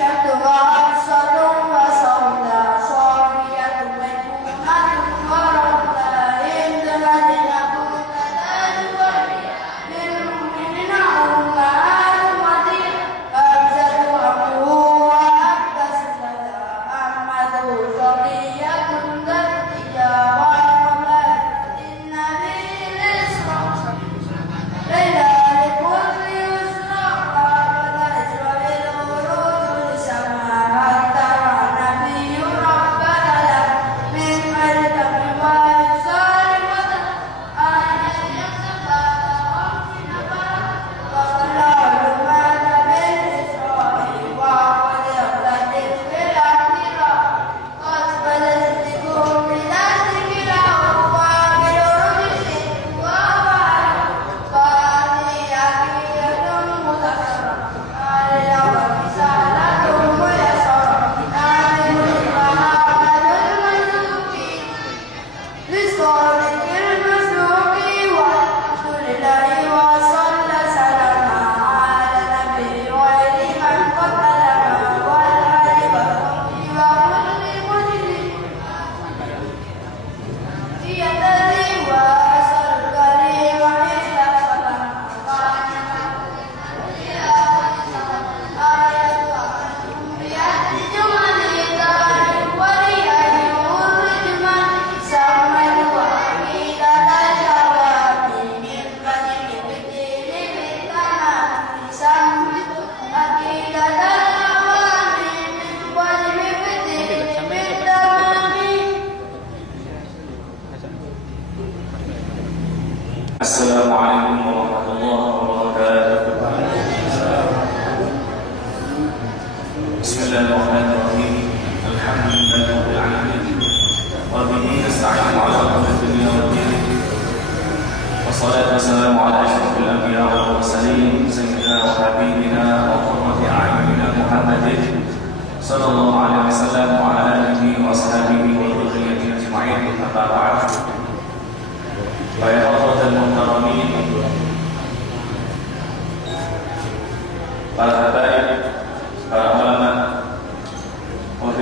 Satu wa satu wa sauda, sofiatu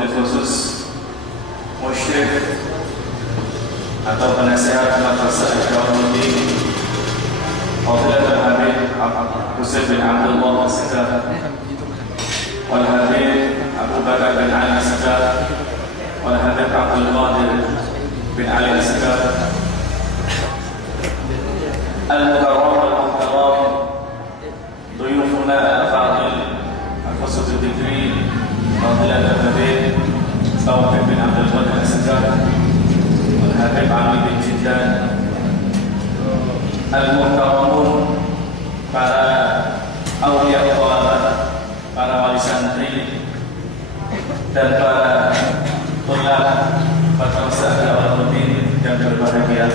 wabil khusus musyrif atau penasehat Madrasah Ikhwanuddin Fadilatul Habib Husain bin Abdullah As-Segaf wal Habib Abu Bakar bin Ali As-Segaf wal Habib Abdul Qadir bin Ali As-Segaf al-mukarram al-muhtaram duyufuna al-fadil al-Qusut al-Dikri Fadilatul Habib Taufik bin Abdul Qadir As-Segaf wal Habib Ali bin Jiddan al-muhtaramun, para awliya Allah, para wali santri dan para tulab Madrasah Ikhwanuddin yang berbahagia.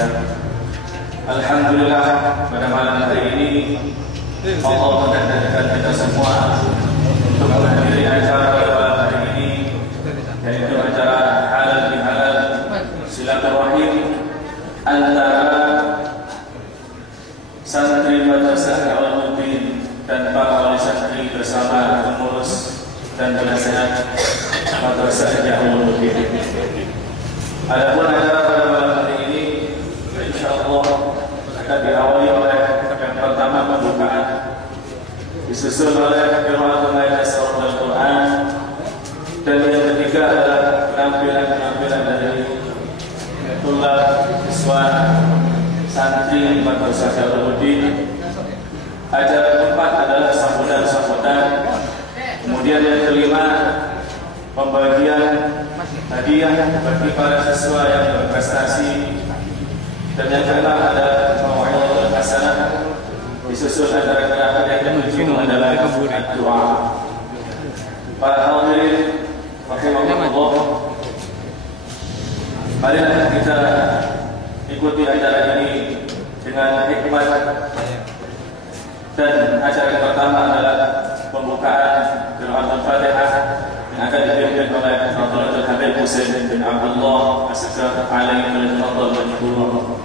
Alhamdulillah, pada malam hari ini Allah mendatangkan kita semua untuk menghadiri acara malam hari ini, yaitu acara halal bihalal silaturahim antara santri Madrasah Ikhwanuddin dan para wali santri bersama pengurus dan penasehat Madrasah Ikhwanuddin. Adapun acara pada malam hari ini insyaallah akan diawali oleh yang pertama pembukaan, disusul oleh qiraatul Al-Quran, dan yang ketiga adalah penampilan dari tulab siswa santri Madrasah Ikhwanuddin. Acara keempat adalah sambutan. Kemudian yang kelima pembagian hadiah bagi para siswa yang berprestasi, dan yang keenam ada mau'izatul hasanah, disusul antara gerakan yang ketujuh adalah doa. Para hadirin rahimahullah, marilah kita ikuti acara ini dengan hikmat. Dan acara yang pertama adalah pembukaan qiraatul Fatihah yang akan dipimpin oleh Fadilatul Habib Husain bin Abdullah As-Segaf alaihi wa sallam.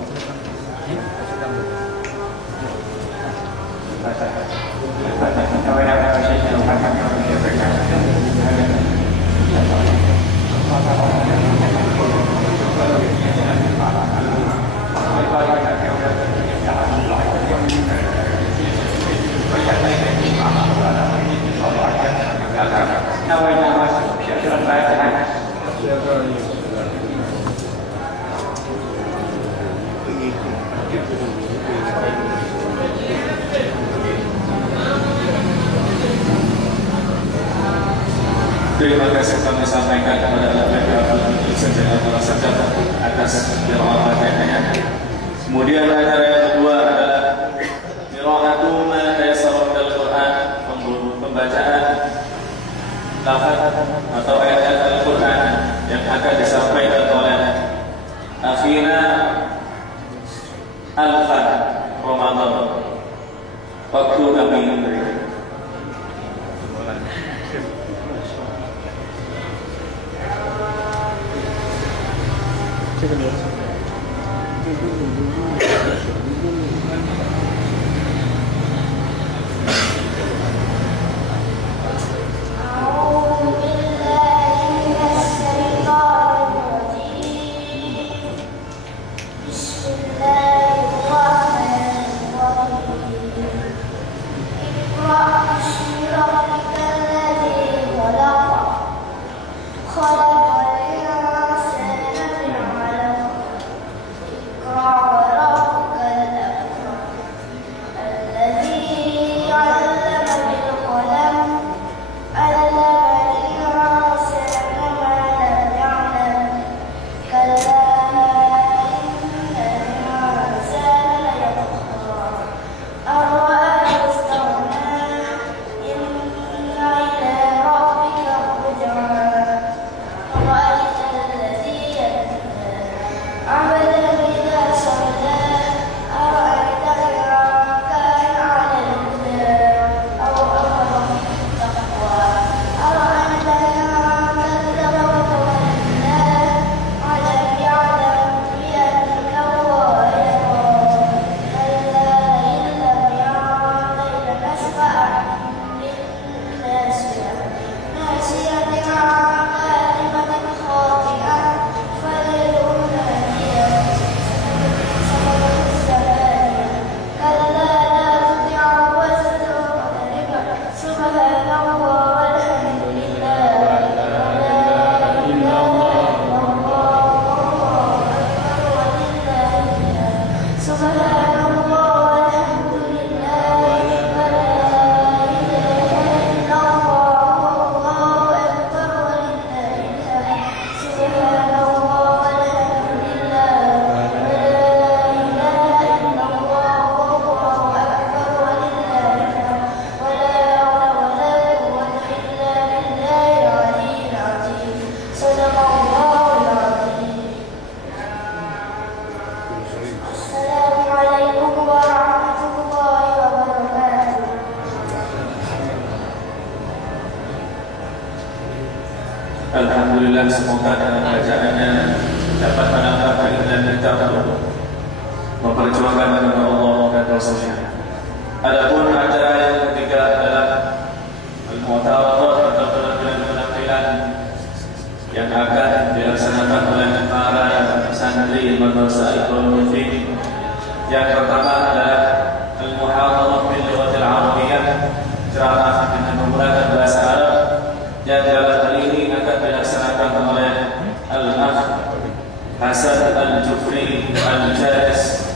Terima kasih kami sampaikan kepada Bapak Sejen Abdullah As-Segaf atas qiraatannya. Kemudian acara yang kedua adalah qiraatu ma tayassara minal Quran, pembacaan lafaz atau ayat Al-Quran yang akan disampaikan oleh akhina Al-Fat Ramadan. Waktu kami memberikan. Alhamdulillah, semoga dengan kerajaannya dapat menambah keinginan kita untuk memperjuangkan agama Allah dan Rasulnya. Adapun acara yang ketiga adalah al-mu'tawadah atau penampilan yang akan dilaksanakan oleh para santri Madrasah Ikhwanul Muslimin. Yang pertama adalah al-muhadharah bil lughatil arabiyyah, ceramah dengan menggunakan bahasa Arab, yang dalam hal ini akan dilaksanakan oleh Al-Akh Hasan Al-Jufri Al-Jalis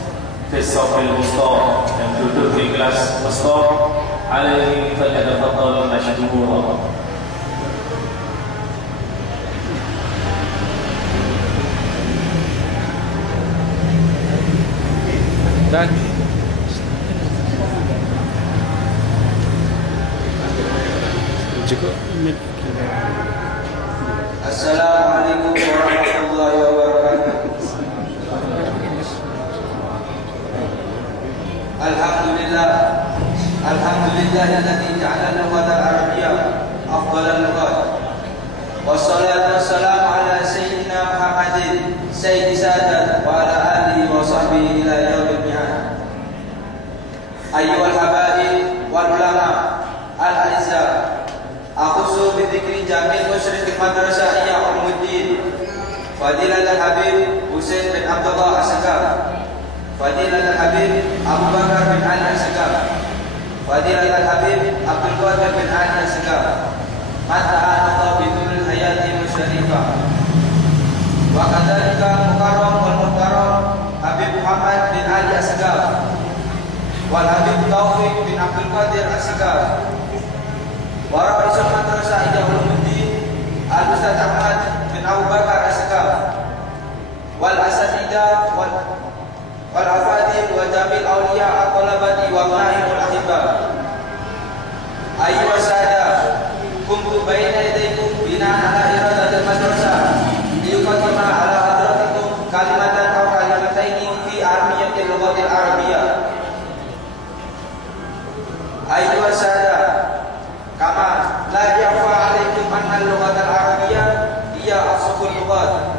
fi Safil Wusta, yang duduk di kelas wusta. Alaihi falyatafaddal mashkura. Dan cukup. Assalamualaikum warahmatullahi wabarakatuh. Alhamdulillahilladzi ja'ala al-lughata al-arabiyyah afdhalal lughat. Wassalatu wassalamu ala sayyidina Muhammadin sayyidi sadat wa ala alihi wa sahbihi ila yaumil mi'ad. Ayyuhal habaib wal ulama al-a'izzah, akhusu bi dzikri jamil musyrik madrasah Ihya Ulumuddin Fadilatul Habib Husain bin Abdullah As-Sagaf, Fadilatul Habib Abu Bakar bin Ali As-Sagaf, Fadilatul Habib Abdul Qadir bin Ali As-Sagaf, Mata'ala bidul hayati musyrifah. Wa kadzalika mukarram wal muhtaram Habib Muhammad bin Ali As-Sagaf, wal Habib Taufik bin Abdul Qadir As-Sagaf, wa ra'isul madrasah Ihya Ulumuddin Al-Ustaz Ahmad bin Abu Bakar As-Sagaf, wal asatidah wal afadil wa jamil awliya at-talabati wa ghairul ahibah. Ayyuhas sadah, kuntu baina yadaykum bina'an ala iradatil madrasah liyuqaddima ala hadratikum kalimatan aw kalimataini fi armiyatil lughatil arabiyyah. Ayyuhas sadah, kama la yakhfa 'alaikum anna al-lughatal arabiyyah hiya asful lughat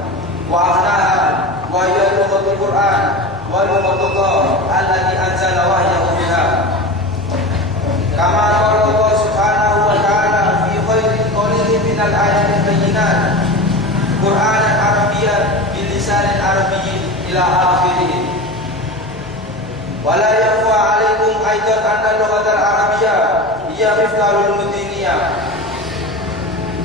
wa ahnaha wa hiya lughatul Qur'an wa lughatullah allati anzala wahyahu biha. Kama qala Allah subhanahu wa ta'ala fi khairin qawlihi minal ayatil bayyinat Qur'anan arabiyyan bil lisanin arabiyyin ila akhirih. Wa la yakhfa 'alaikum aidan anna al-lughatal arabiyyah hiya miftarul mudiniyah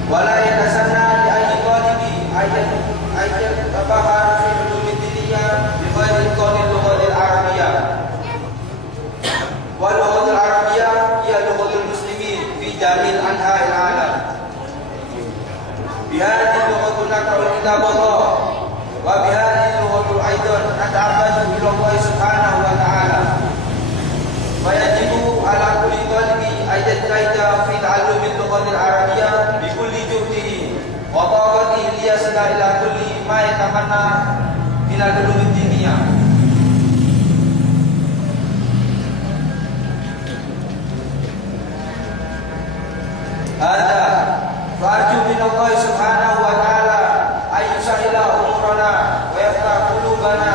wa la yatasanna li ayyi talibi ayat tafahan fi ulumid diniyah bi ghairi qawlil lughatil arabiyyah. Wa lughatul arabiyyah hiya lughatul muslimin fi jamil anha'il alam. Bihadhihi lughatul naqra'u kitab Allah wa bihadhihi lughatul aidan nata'abbadu ila Allah subhanahu wa ta'ala. Wa yajibu ala kulli talibi ayat kaida fi ta'allumil lughatil arabiyyah bi kulli juhdihi wa taqatihi liyasla ila kulli ma yatamanna min al-ulumid diniyah. Hada fa'arju min Allah subhanahu wa ta'ala ayyusahila umurana wa yaftah qulubana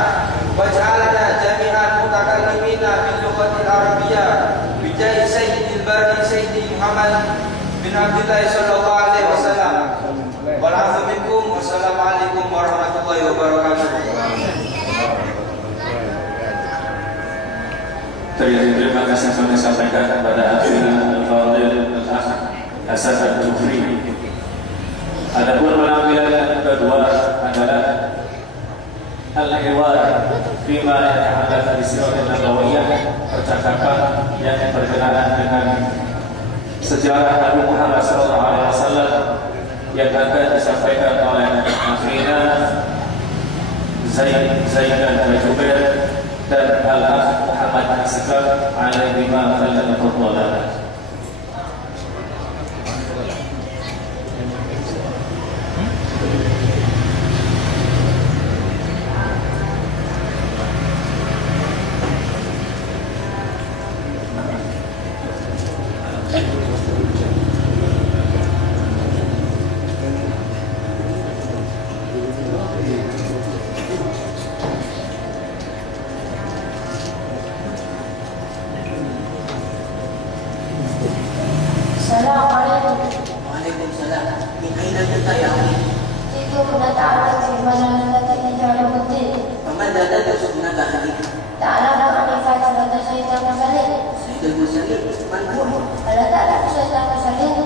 waj'alana jami'an mutakallimina bil lughatil arabiyyah bi jahi sayyidil bari sayyidi Muhammad bin Abdullah sallallahu alaihi wasallam. Wal 'afwu minkum. Wassalamualaikum warahmatullahi wabarakatuh. Terima kasih kami sampaikan kepada Akhirul Fadil Al-Akh Hasan Al-Jufri. Adapun penampilan yang kedua adalah al-hiwar fima yata'allaq bi siratin nabawiyyah, percakapan yang berkenaan dengan sejarah Nabi Muhammad SAW yang akan disampaikan oleh Akhina Zainal Jubair dan Al-Akh Muhammad As-Sagaf alaihi ma falyatafaddal. تعالى في ملائكته يعلم الدين فمن دلت سنة خليل تعلم أن فاتحة سيد المرسلين سيد المرسلين من هو؟ ألا تعلم سيد المرسلين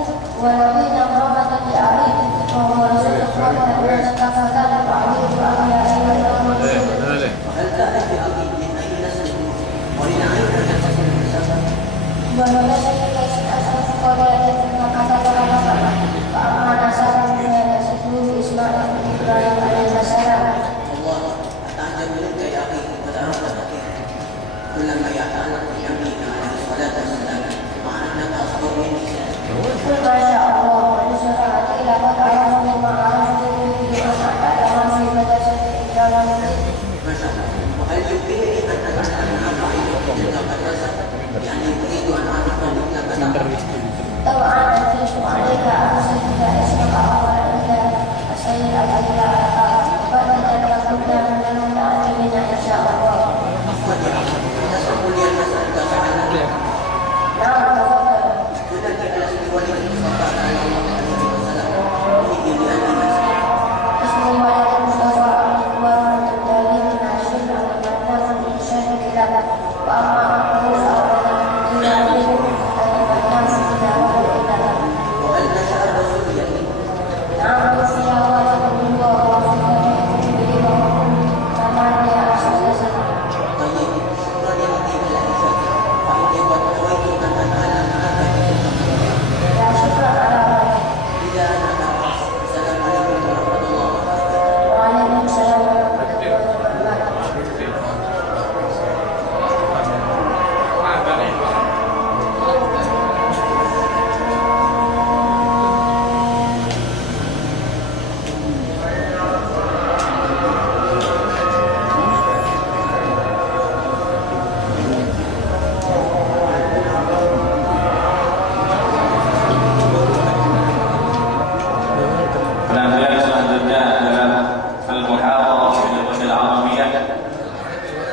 ونبينا محمد عليه وهو رسول الله الذي كفى عليه وعلى آله وصحبه. وهل تعلم بأبي من أي نسل ومن أين نسل المسلم؟ وهذا شيء ليس أساس قضية فقد تبرر فأما نسبه فنسبه إسماعيل بن إبراهيم عليه السلام. والله أتعجب منك يا أخي وتعرف أخي كلما يتعلق بنبينا عليه الصلاة والسلام مع أنك أصغر مني. قل ما شاء الله ونسبه إلى ما تعلم مما عرفت به أن أعلم في مدرسة إجابة ما شاء الله. وهل يمكنني أن أتعلم عن رأيك تلك المدرسة؟ يعني أريد أن أعرف منك مدى طبعا أدرس عليك أن سيدك اسمك أولا إلى السيد الأجل فإن تكون من المتعلمين إن شاء الله. تسمح لي أن أسألك سؤالا؟ نعم تفضل. يدلك على اسم ولد المصطفى صلى الله عليه وسلم في لأبي مسلم. اسم ولد المصطفى أكبر التالي من عشر ومناه من شهر كتابه وأما أنه فأولا إلى أبيه وهل نشأ الرسول يمين؟ نعم وفي أولاد الله وفي ثمانية عشر سنة. طيب شكرا يا أخي الأنسة فإني قد نويت أن أنال معك لا شكرا على ذلك. إذا أنا السلام عليكم ورحمة الله وبركاته. وعليكم السلام ورحمة الله وبركاته. Penampilan selanjutnya adalah Al-Muhawarah fil Lughah Al-Arabiyyah,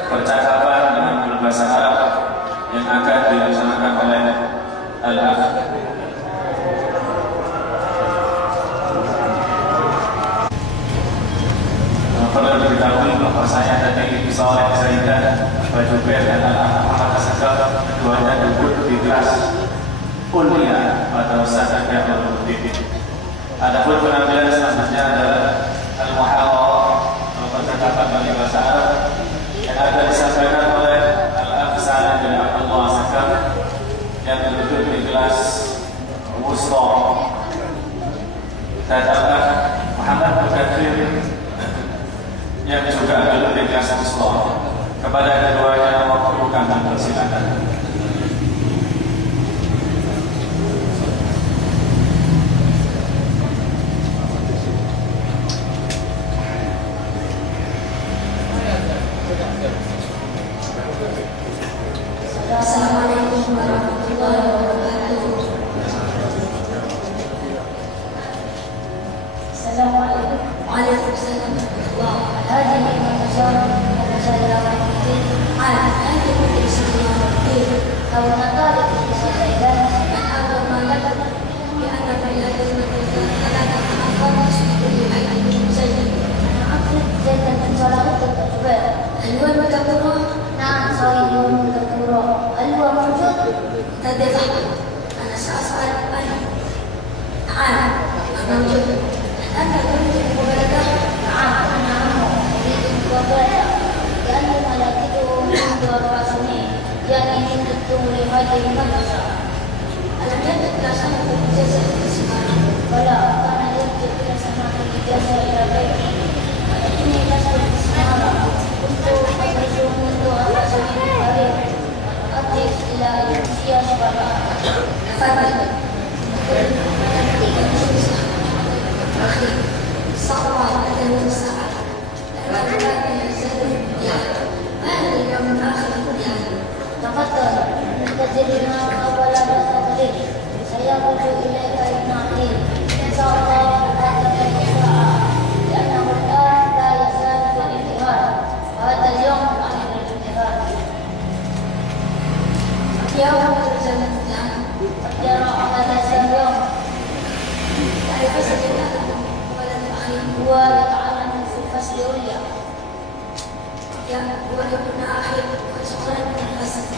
percakapan dengan berbahasa Arab yang akan dilaksanakan oleh Al-Akh. Perlu diketahui bahwa saya dan Ibu Saleh Zaidan, Pak Jubair dan Al-Akh Muhammad Asakal keduanya duduk di kelas kuliah pada usaha Darul Ulum. Adapun penampilan selanjutnya adalah Al-Muhawarah atau percakapan dengan bahasa Arab yang akan disampaikan oleh Al-Akh Salim bin Abdullah Asakal yang duduk di kelas Wusta dan Al-Akh Muhammad Mukathir yang juga duduk di kelas Wusta. Kepada keduanya waktu kami persilakan. Assalamualaikum warahmatullahi wabarakatuh. Assalamualaikum. Waalaikumsalam warahmatullahi wabarakatuh. هذه المتشارك المتشارك هذه مدرسة الدين أو نطالب بسيدة أو ما لك بأن في هذه المدرسة لا تتعقد كل أحد سيد. أقصد زيدا من صلاة الأجبار. هل هو المكبرة؟ نعم صحيح هو المكبرة. هل هو موجود؟ تدفع. أنا سأسأل عنه. نعم موجود. أنت تريد المبالغة؟ نعم أنا أريد المبالغة لأن ملائكته منذ 4 سنين يعني من الدور هذه المدرسة. ألم يجد سنة الإجازة الإسلام؟ ولا كان يرجع إلى سنة الإجازة إلى بيته. ولكني لست الإسلام كنت أخرج منذ 4 سنين قريب أرجع إلى روسيا شبابا. تفضل. أخي صعب على الساعة لأنك لا يزال ما هذه من آخر الدنيا. تفضل انتظرنا ولا تستقبل سيخرج إليك ابن عقيل إن شاء الله هذا الساعة لأنه الآن لا يزال في الانتظار وهذا اليوم آخر الانتظار. اليوم يرسل الامتحان قد جرى هذا اليوم تعرف سيدنا هو يتعلم Australia yang 2006 akhir sekolah universitas.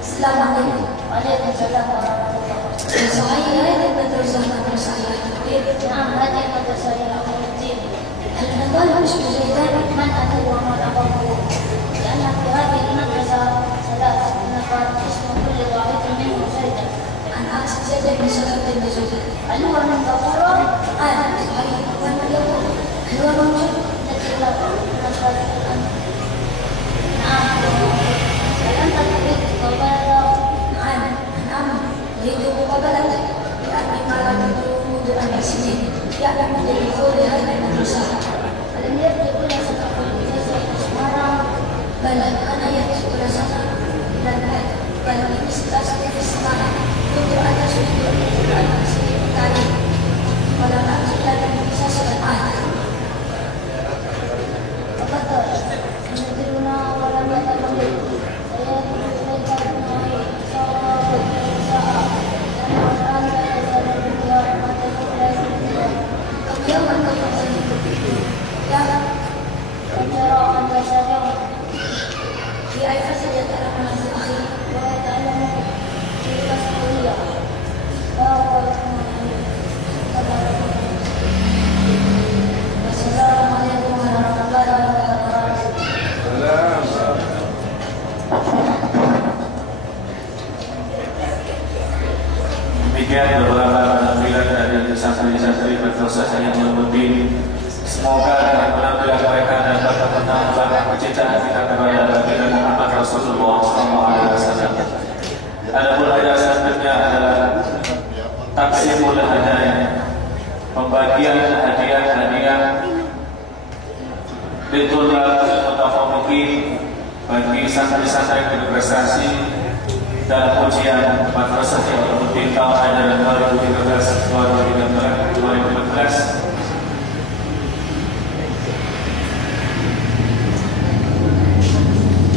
Assalamualaikum warahmatullahi wabarakatuh. Saya madrasah Na'am hadi madrasah al-Qur'an. الطالب مش جيدان من أتى ومن أبوه لأن في هذه المدرسة 3 نفر اسم كل واحد منهم جيدا عن عكس زيد بن سلمة بن زيد هل هو من تفرغ؟ صحيح ومن يقول هل هو موجود؟ التي لا نشهد الآن نعم فأنت تريد مقابلة نعم أريد مقابلة لأني ما رأيت منذ 4 سنين يعلم بدخول هذه المدرسة ولم يبدو كل سنة في أسمارا بل أنا يأتي كل سنة إلى البيت بل مثل أسئلة في السماء كنت أتشهد أن أسئلة التعليم ولم أكن لك المساس الآن تفضل ينزلنا ولم يتكلم سيأتي إليك بنهاية صار ساعة لأنه الآن لا يزال الدنيا ما تزول يوما يعلم أن ترى أن تسافر في أي فصل يتعلم في أخي ويتعلم في المسؤولية والسلام عليكم ورحمة الله وبركاته. Demikian beberapa penampilan dari santri-santri madrasah yang Ulumuddin. Semoga dengan penampilan mereka dapat menambah kecintaan kita kepada baginda Muhammad Rasulullah SAW. Adapun ayat selanjutnya adalah taksimul hadaya, pembagian hadiah-hadiah ditulak mutafaqihin bagi santri-santri yang berprestasi dalam ujian madrasah yang Ulumuddin tahun ajaran 2013-2014.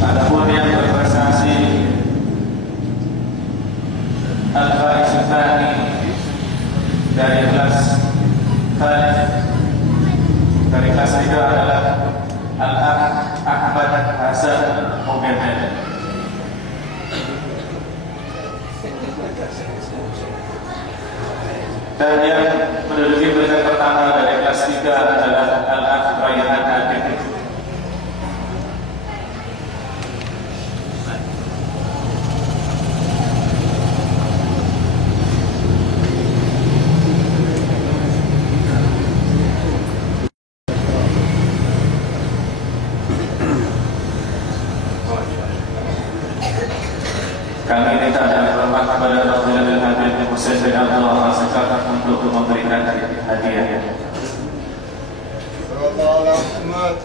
Adapun yang berprestasi Al-Faiz Tsani dari kelas dari kelas 3 adalah Al-Akh Ahmad Hasan Muhammad. Dan yang menduduki peringkat pertama dari kelas 3 adalah Al-Akh Rayhan Adib. Kami minta dan hormat kepada Fadilatul Habib Husain bin Abdullah Al-Sekar untuk memberikan hadiah. Sallallahu alaihi Muhammad.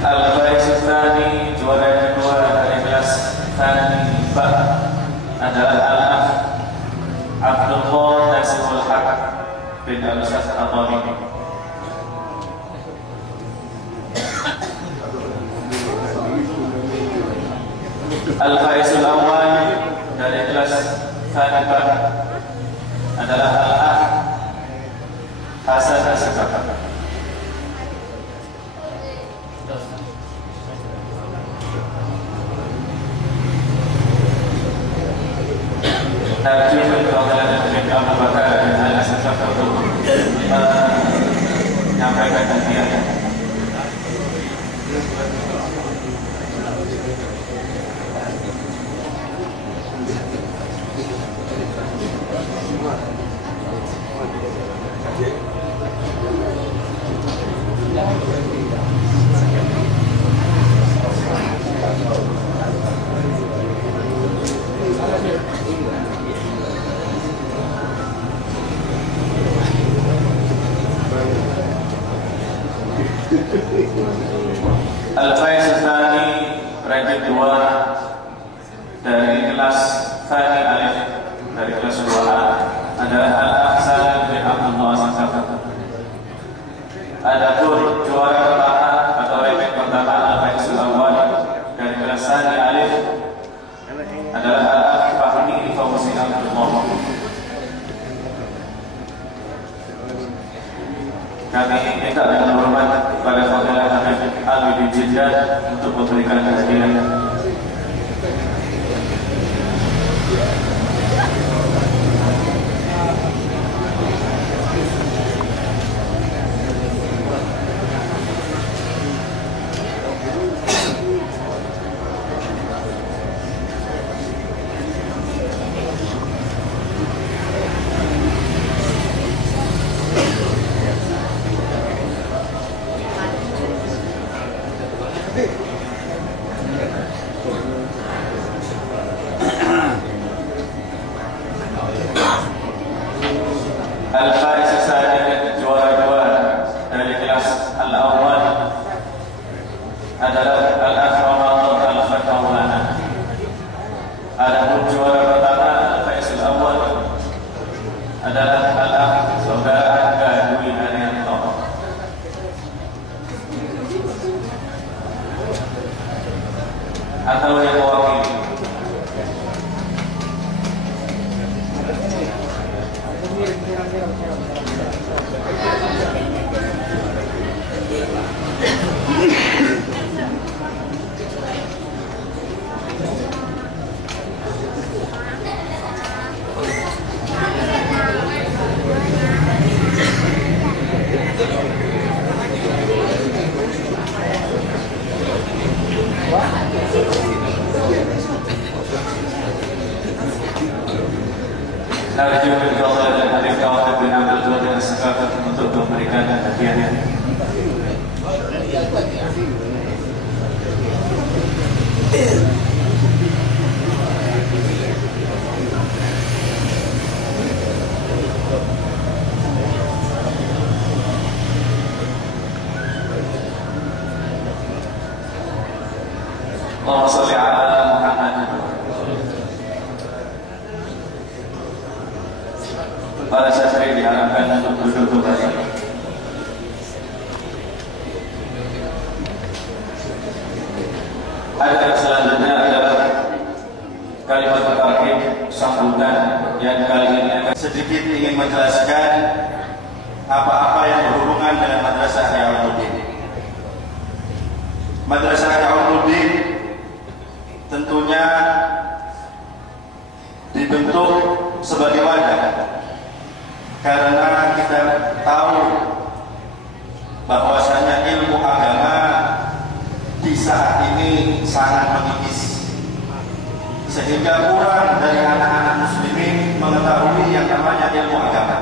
Al-Faiz Tsani juara kedua dari kelas Tsani B adalah Al-Akh Abdullah Nasirul Haq bin Al-Ustaz Al-Tawani. Al-Faizul Awal dari kelas Tsani B adalah Al-Akh Hasan Asghar. Tarjih perwakilan dari Abu Bakar dan Al-Asghar untuk menyampaikan hadiah. dari kelas Tsani Alif dari kelas 2A adalah Al-Ahsan bin Abdullah Sangkaf. Adapun juara pertama atau ranking pertama Al-Faisul Awwal dari kelas Tsani Alif adalah Al-Fahmi Fauzi Abdullah. Kami minta dengan hormat kepada Fadilah Habib Alwi Jeddah untuk memberikan kehadiran. Al-Faiz Sa'id juara 2 dari kelas Al-Awwal adalah Al-Akhramat Al-Fatawlana. Adapun juara pertama Al-Faiz Al-Awwal adalah Al-Akh Saudara Gadwi Arianto. Atau yang mewakili. Narju berdoa dan hadir kawan dengan berdoa dan sepakat untuk memberikan hadiahnya. Allahumma shalli ala Muhammad. Para santri diharapkan untuk duduk kembali. Acara selanjutnya adalah kalimat tarhib sambutan yang kali ini akan sedikit ingin menjelaskan apa-apa yang berhubungan dengan Madrasah I'aunuddin. Madrasah I'aunuddin tentunya dibentuk sebagai wadah karena kita tahu bahwasanya ilmu agama di saat ini sangat menipis, sehingga kurang dari anak-anak muslimin mengetahui yang namanya ilmu agama.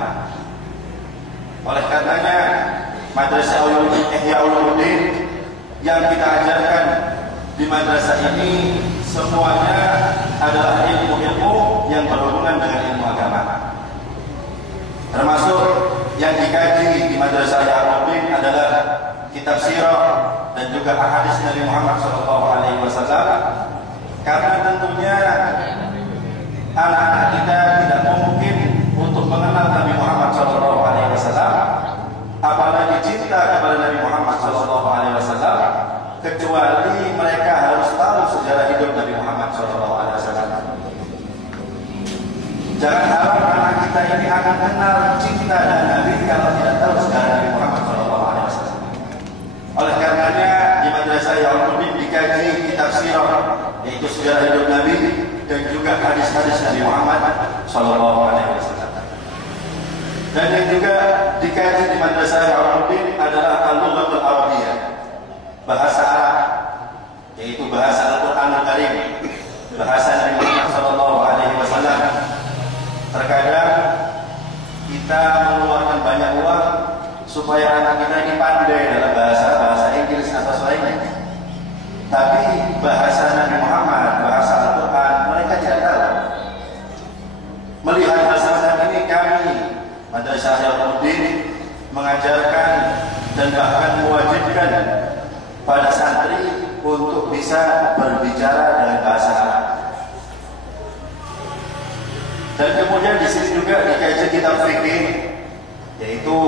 Oleh karenanya Madrasah I'aunuddin yang kita ajarkan di madrasah ini semuanya adalah ilmu-ilmu yang berhubungan dengan ilmu agama. Termasuk yang dikaji di Madrasah I'aunuddin adalah kitab sirah dan juga hadis Nabi Muhammad SAW, karena tentunya anak-anak kita tidak mungkin untuk mengenal Nabi Muhammad SAW, apalagi cinta kepada Nabi Muhammad SAW, kecuali mereka harus tahu sejarah hidup Nabi Muhammad SAW. Jangan harap anak kita ini akan kenal cinta dan Nabi kalau tidak tahu sejarah Nabi Muhammad SAW. Oleh karenanya di Madrasah I'aunuddin dikaji kitab sirah, yaitu sejarah hidup Nabi dan juga hadis-hadis Nabi Muhammad SAW. Dan yang juga dikaji di Madrasah I'aunuddin adalah Al-Lughatul Arabiyyah, bahasa Arab, yaitu bahasa Al-Quran Al-Karim, bahasa Nabi Muhammad SAW. Terkadang kita mengeluarkan banyak uang supaya anak kita ini pandai dalam bahasa Inggris atau lainnya, tapi bahasa Nabi Muhammad, bahasa Al-Quran mereka tidak tahu. Melihat hal semacam ini, kami Madrasah I'aunuddin mengajarkan dan bahkan mewajibkan pada santri untuk bisa berbicara dengan bahasa Arab. Dan kemudian di sini juga dikaji kitab fikih, yaitu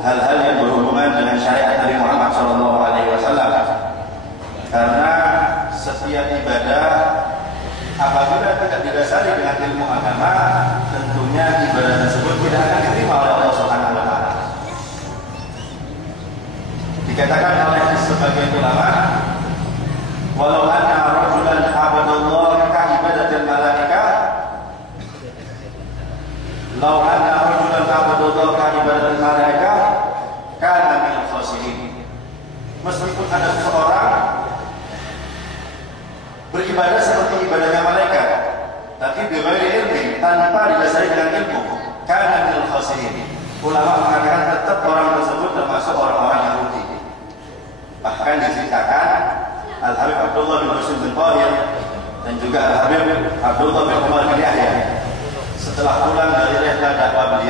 hal-hal yang berhubungan dengan syariat Nabi Muhammad SAW. Karena setiap ibadah apabila tidak didasari dengan ilmu agama, tentunya ibadah tersebut tidak akan diterima oleh Allah Subhanahu wa taala. Dikatakan oleh sebagian ulama, walau anna rajulan abadallaha ka ibadatil malaikah, law anna rajulan abadallaha ka ibadatil malaikah kana minal khasirin. Meskipun ada seseorang beribadah seperti ibadahnya malaikat, tapi bighairi ilmi, tanpa didasari dengan ilmu, kana minal khasirin. Ulama mengatakan tetap orang tersebut termasuk orang-orang yang rugi. Bahkan diceritakan Al-Habib Abdullah bin Husain bin Tahir dan juga Al-Habib Abdullah bin Umar bin Yahya setelah pulang dari rihlah dakwah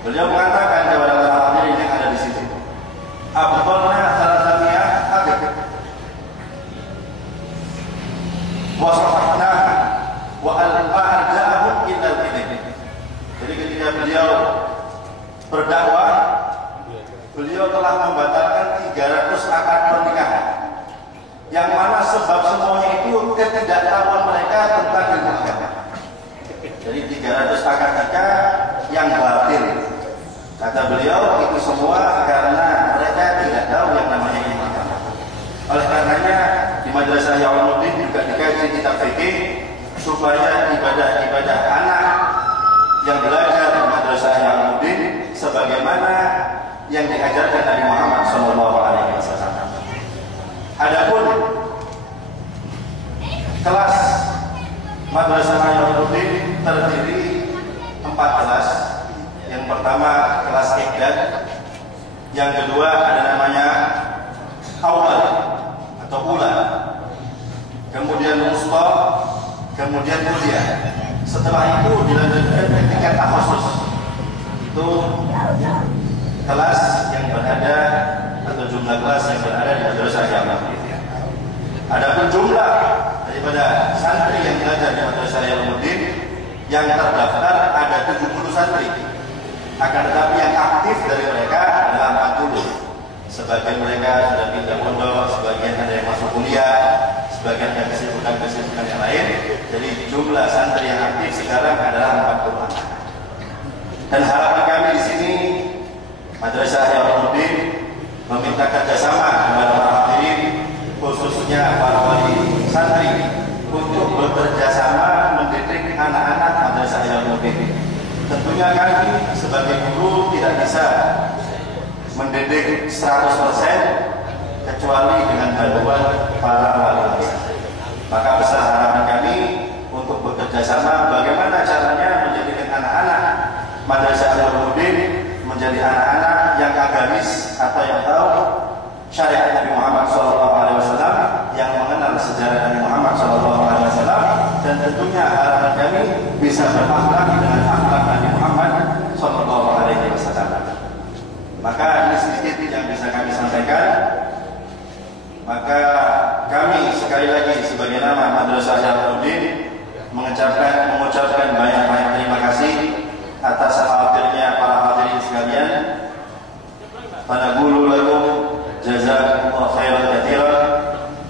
beliau mengatakan kepada para hadirin yang ada di situ, "Abdullah salatamiya habib wa sahahna wa al-arja'ahum illa al-ilm." Jadi ketika beliau berdakwah, beliau telah membatalkan 300 akad pernikahan, yang mana sebab semuanya itu ketidaktahuan mereka tentang ilmu agama. Jadi 300 akad nikah yang batil, kata beliau, itu semua karena mereka tidak tahu yang namanya ilmu agama. Oleh karenanya di Madrasah Yaumuddin juga dikaji kitab fikih supaya ibadah-ibadah anak yang belajar di Madrasah Yaumuddin sebagaimana yang diajarkan Nabi Muhammad SAW. Adapun kelas Madrasah Yaumuddin terdiri 4 kelas. Yang pertama kelas Iqdad, yang kedua ada namanya Awal atau Ula, kemudian Musta, kemudian Mulia. Setelah itu dilanjutkan ke tingkat takhusus, itu kelas yang berada atau jumlah kelas yang berada di Madrasah Yaumuddin. Adapun jumlah daripada santri yang belajar di Madrasah Yaumuddin yang terdaftar ada 70 santri. Akan tetapi yang aktif dari mereka adalah 40. Sebagian mereka sudah pindah pondok, sebagian ada yang masuk kuliah, sebagian ada kesibukan yang lain. Jadi jumlah santri yang aktif sekarang adalah 40. Dan harapan kami di sini Madrasah Yaumuddin meminta kerjasama kepada para hadirin, khususnya para wali santri, untuk bekerja sama mendidik anak-anak Madrasah Yaumuddin. Tentunya kami sebagai guru tidak bisa mendidik 100% kecuali dengan bantuan para wali. Maka besar harapan kami untuk bekerja sama bagaimana caranya menjadikan anak-anak Madrasah Yaumuddin menjadi anak-anak yang agamis atau yang tahu syariat Nabi Muhammad SAW, yang mengenal sejarah Nabi Muhammad SAW, dan tentunya harapan kami bisa berakhlak dengan akhlak Nabi Muhammad SAW. Maka ini sedikit yang bisa kami sampaikan. Maka kami sekali lagi sebagai nama Madrasah Yaumuddin mengucapkan banyak-banyak terima kasih atas hadirnya para hadirin sekalian. Fanaqulu lakum jazakumullahu khairan katsiran.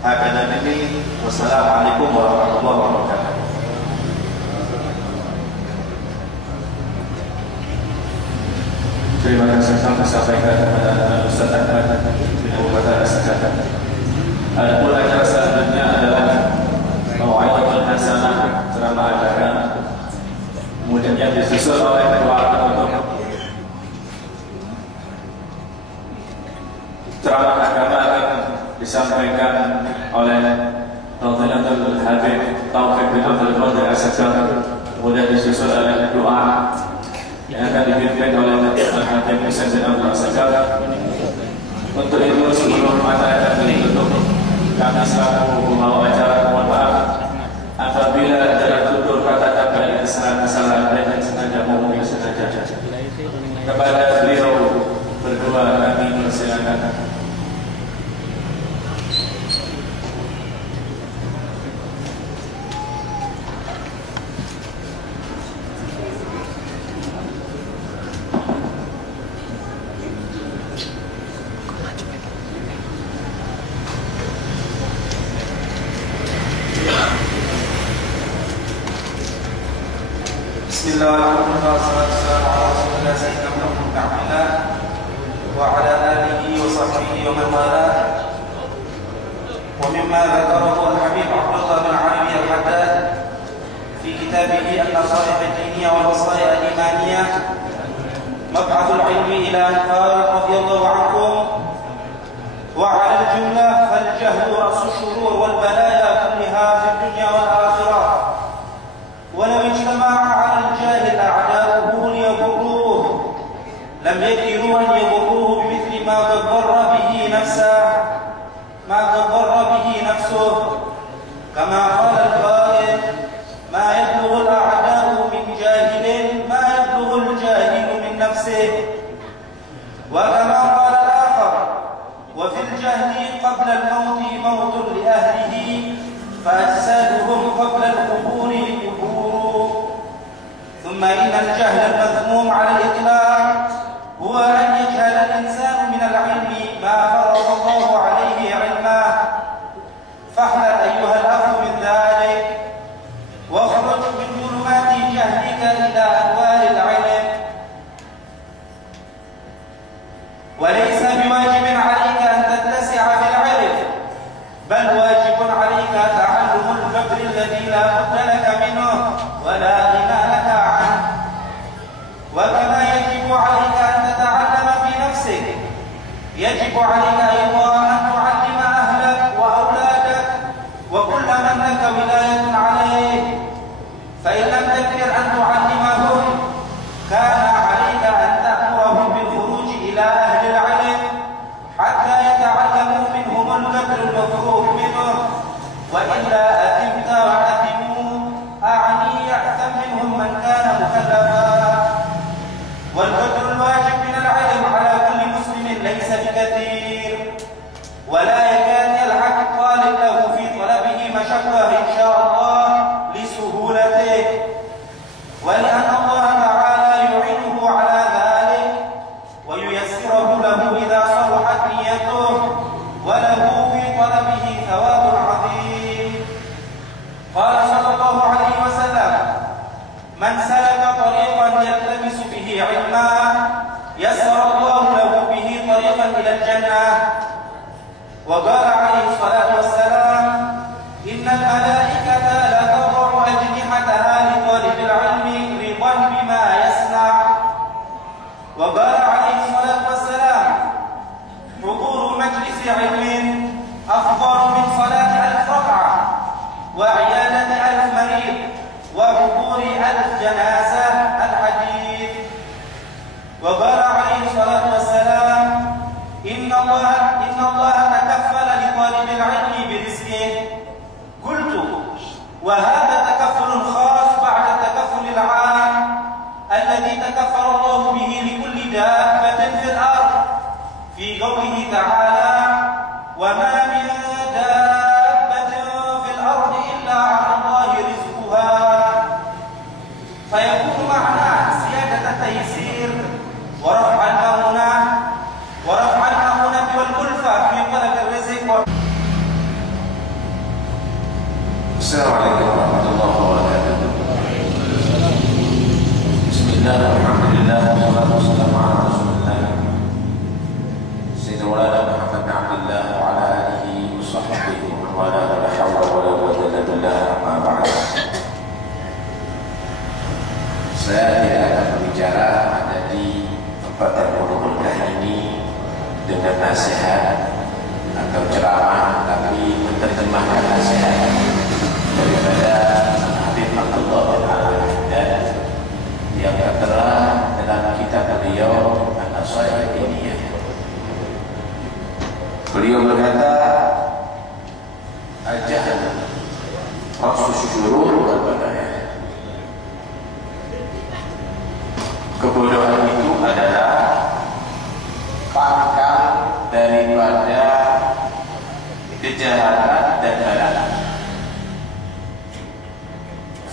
Hakadha minni, wassalamualaikum warahmatullahi wabarakatuh. Terima kasih sampai sampaikan kepada Ustaz Ahmad bin Abu Bakar As-Sajjad. Adapun acara selanjutnya adalah Mau'izatul Hasanah, ceramah agama. Kemudian yang disusul oleh doa penutup. Ceramah agama akan disampaikan oleh Fadilatul Habib Taufik bin Abdul Qadir As-Sajjad. Kemudian disusul oleh doa yang akan dipimpin oleh Al-Habib Husain bin Abdul As-Sajjad. Untuk itu sebelum acara akan ditutup, kami selaku pembawa acara mohon maaf apabila ada tutur kata-kata yang kesalahan dan sengaja maupun sengaja. Kepada beliau berdua kami persilakan. الله والحمد لله والصلاة والسلام على رسول الله سيدنا محمد بن عبد الله وعلى آله وصحبه ومن والاه. ومما ذكره الحبيب عبد الله بن عربي الحداد في كتابه النصائح الدينية والوصايا الإيمانية مبعث العلم إلى أن قال رضي الله عنكم: وعلى الجملة فالجهل رأس الشرور والبلايا كلها في الدنيا والآخرة، ولو اجتمع على الجاهل أعداؤه ليضروه لم يقدروا أن يضروه بمثل ما تضر به نفسه، كما قال القائل: ما يبلغ الأعداء من جاهل ما يبلغ الجاهل من نفسه. وكما قال الآخر: وفي الجهل قبل الموت موت لأهله فأجسادهم قبل القبور قبور. ثم إن الجهل المذموم على الإطلاق هو أن يجهل الإنسان من العلم ما فرض الله عليه علمه، فاحذر أيها الأخ من ذلك، واخرج من ظلمات جهلك إلى أنوار العلم. وليس بواجب عليك أن تتسع في العلم، بل واجب عليك تعلم الجبر الذي لا بد لك منه ولا غنى لك عنه. وكما يجب عليك أن تتعلم في نفسك، يجب عليك أيضا أن تعلم أهلك وأولادك وكل من لك ولاية عليه. فإن لم تقدر أن تعلمهم كان عليك أن تأمرهم بالخروج إلى أهل العلم حتى يتعلموا منهم القدر المفروض منه، وإلا أثمت وأثموا، أعني يأثم منهم من كان مكلفا. والقدر الواجب من العلم على كل مسلم ليس بكثير، ولا يكاد يلحق الطالب له في طلبه مشقة إن شاء الله لسهولته، ولأن الله تعالى يعينه على ذلك وييسره له إذا صلحت نيته، وله في طلبه ثواب عظيم. قال صلى الله عليه وسلم: من سلك طريقا يلتمس به علما يسر الله له به طريقا إلى الجنة. وقال عليه الصلاة والسلام: إن الملائكة لا تضع أجنحتها لطالب العلم رضا بما يصنع. وقال عليه الصلاة والسلام: حضور مجلس علم أفضل من صلاة 1000 ركعة وعيادة 1000 مريض وحضور 1000 جنازة. الحديث. وقال عليه الصلاة والسلام: إن الله تكفل لطالب العلم برزقه. قلت: وهذا تكفل خاص بعد التكفل العام الذي تكفل الله به لكل دابة في الأرض، في قوله تعالى: وما من دابة في الأرض إلا على الله رزقها. فيكون معناه زيادة التيسير ورفع المؤونة والكلفة في طلب الرزق. السلام عليكم ورحمة الله وبركاته. بسم الله والحمد لله والصلاة والسلام على رسول الله سيدنا مولانا محمد بن عبد الله وعلى آله وصحبه ومن والاه، ولا حول ولا قوة إلا بالله. أما بعد. Saya tidak akan berbicara ada di tempat yang berkumpulkan ini dengan nasihat atau ceramah, tapi menerjemahkan nasihat daripada Habib Abdullah bin Al-Haddad yang tertera dalam kitab beliau An-Nasihat Diniyah. Beliau berkata, al-jahl ra'sus syurur wal balaya. Kebodohan itu adalah pangkal daripada kejahatan dan balaya.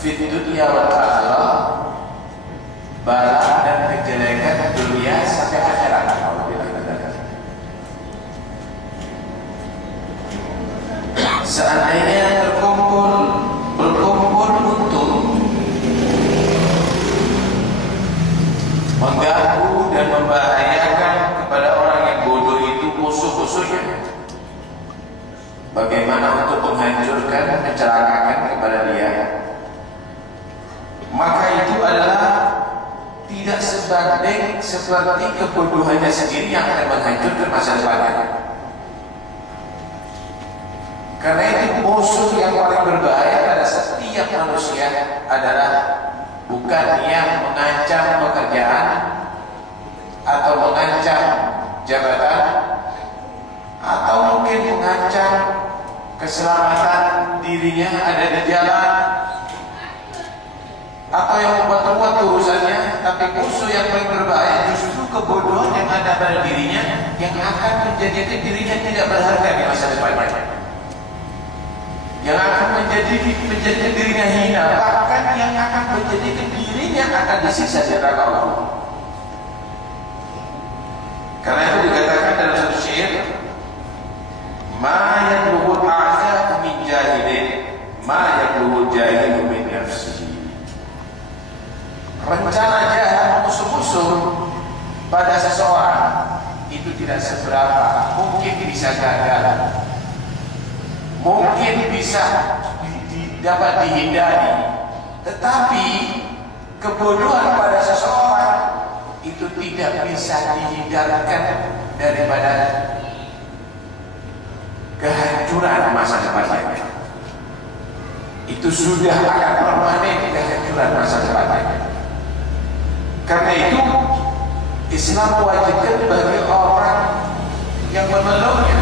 Fid dunya wal akhirah, bala dan kejelekan dunia sampai akhirat. Seandainya berkumpul untuk bersanding seperti kebodohannya sendiri yang akan menghancurkan masa depannya. Karena itu musuh yang paling berbahaya pada setiap manusia adalah bukan yang mengancam pekerjaan atau mengancam jabatan atau mungkin mengancam keselamatan dirinya ada di jalan atau yang membuat-buat urusannya, tapi musuh yang paling berbahaya justru kebodohan yang ada pada dirinya yang akan menjadikan dirinya tidak berharga di masa depannya, yang akan menjadikan dirinya hina, bahkan yang akan menjadikan dirinya akan disiksa di neraka Allah. Karena itu dikatakan dalam satu syair, ma yatlubu a'za min jahilin, ma yatlubu jahilu min nafsihi. Rencana jahat musuh-musuh pada seseorang itu tidak seberapa, mungkin bisa gagal, mungkin bisa dapat dihindari, tetapi kebodohan pada seseorang itu tidak bisa dihindarkan daripada kehancuran masa depannya. Itu sudah akan permanen kehancuran masa depannya. Karena itu Islam mewajibkan bagi orang yang memeluknya